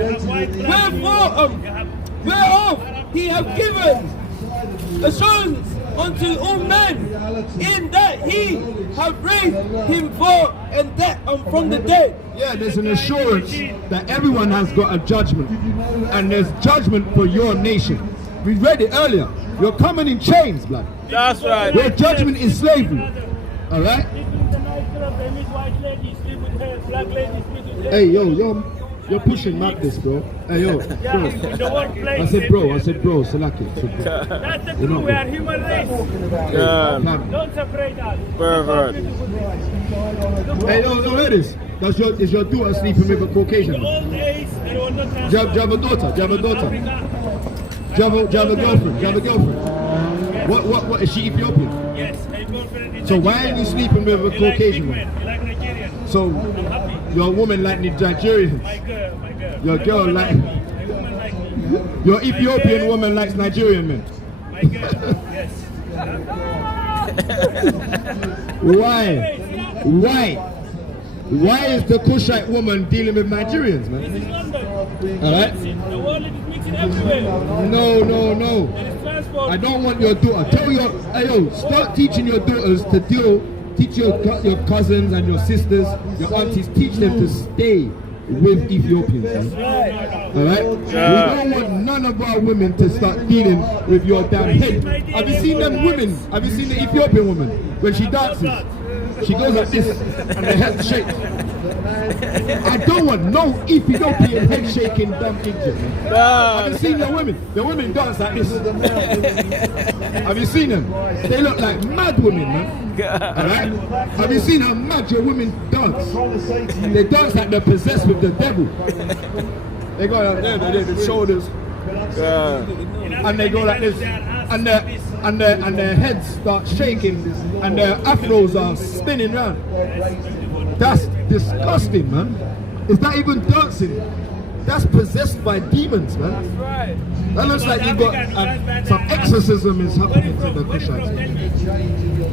whereof he have given assurance unto all men, in that he have raised him from the dead. Yeah, there's an assurance that everyone has got a judgment, and there's judgment for your nation. We read it earlier. You're coming in chains, blood. That's right. Your judgment is slavery. All right. Hey, you're pushing madness, bro. Hey, yo, bro. I said, bro, Salaki. That's the truth. We are human race. Don't separate us. Pervert. Hey, yo, hear this. Is your daughter sleeping with a Caucasian? In old days, there was no Do you have a daughter? Do you have a daughter? Do you have a girlfriend? Do you have a girlfriend? What is she Ethiopian? Yes, my girlfriend is So why are you sleeping with a Caucasian woman? You like Nigerian? So your woman like Nigerians. My girl. Your girl like. My woman like me. Your Ethiopian woman likes Nigerian men. My girl, yes. Why is the Cushite woman dealing with Nigerians, man? This is London. Alright? The world is mixing everywhere. No. There is transport. I don't want your daughter. Start teaching your daughters to teach your cousins and your sisters, your aunties, teach them to stay with Ethiopians. Alright? We don't want none of our women to start dealing with your damn head. Have you seen them women? Have you seen the Ethiopian woman? When she dances, she goes like this and her head shakes. I don't want no Ethiopian head shaking damn Egypt. Have you seen your women? The women dance like this. Have you seen them? They look like mad women, man. Alright? Have you seen how mad your women dance? They dance like they're possessed with the devil. They go like the shoulders. And they go like this. And their heads start shaking and their afros are spinning round. That's disgusting, man. Is that even dancing? That's possessed by demons, man. That's right. That looks like you've got some exorcism is happening to the Cushites.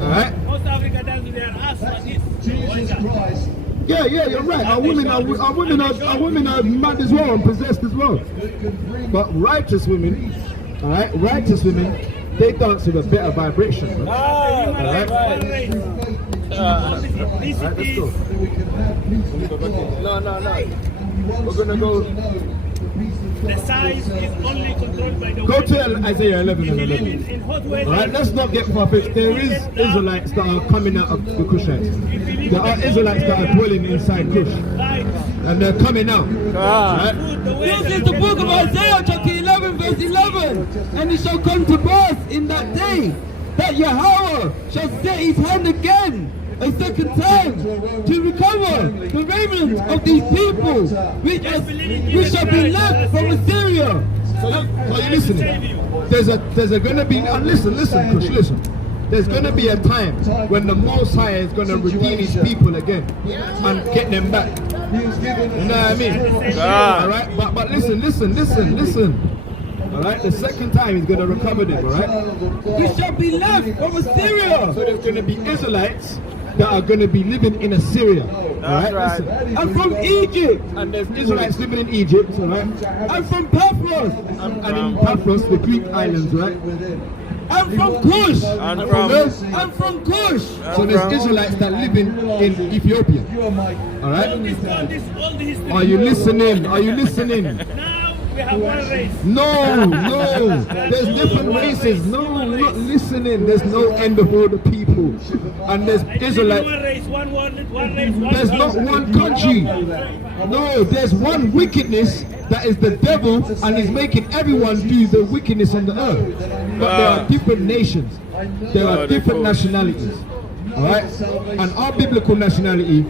Alright? Most Africa dance with their ass like this. Jesus Christ. Yeah, you're right. Our women are mad as well and possessed as well. But righteous women, alright, they dance with a better vibration. Man. Alright? Alright, let's go. No. We're gonna go. The size is only controlled by the Go to Isaiah 11 and 11. in hot weather. Alright, let's not get far-fetched. There is Israelites that are coming out of the Cushites. There are Israelites that are dwelling inside Cush. And they're coming out. Right? This is the book of Isaiah chapter 11 verse 11. And it shall come to pass in that day that Yahweh shall set his hand again a second time to recover the remnant of these people which shall be left from Assyria. So are you listening? There's gonna be, and listen, Kush, listen. There's gonna be a time when the Most High is gonna redeem his people again and get them back. You know what I mean? Alright, but listen. Alright, the second time he's gonna recover them, alright? We shall be left from Assyria. So there's gonna be Israelites that are gonna be living in Assyria. Alright, listen. And from Egypt. And there's Israelites living in Egypt, alright? And from Paphos. And in Paphos, the Greek islands, right? And from Cush. And from Cush. So there's Israelites that live in Ethiopia. Alright? Are you listening? Now we have one race. No. There's different races. No, I'm not listening. There's no end of all the people. And there's Israelites. One race, one race, There's not one country. No, there's one wickedness that is the devil, and he's making everyone do the wickedness on the earth. But there are different nations. There are different nationalities. Alright? And our biblical nationality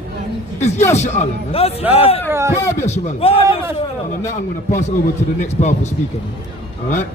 is Yasha'Allah. That's right. And now I'm going to pass over to the next powerful speaker. Alright?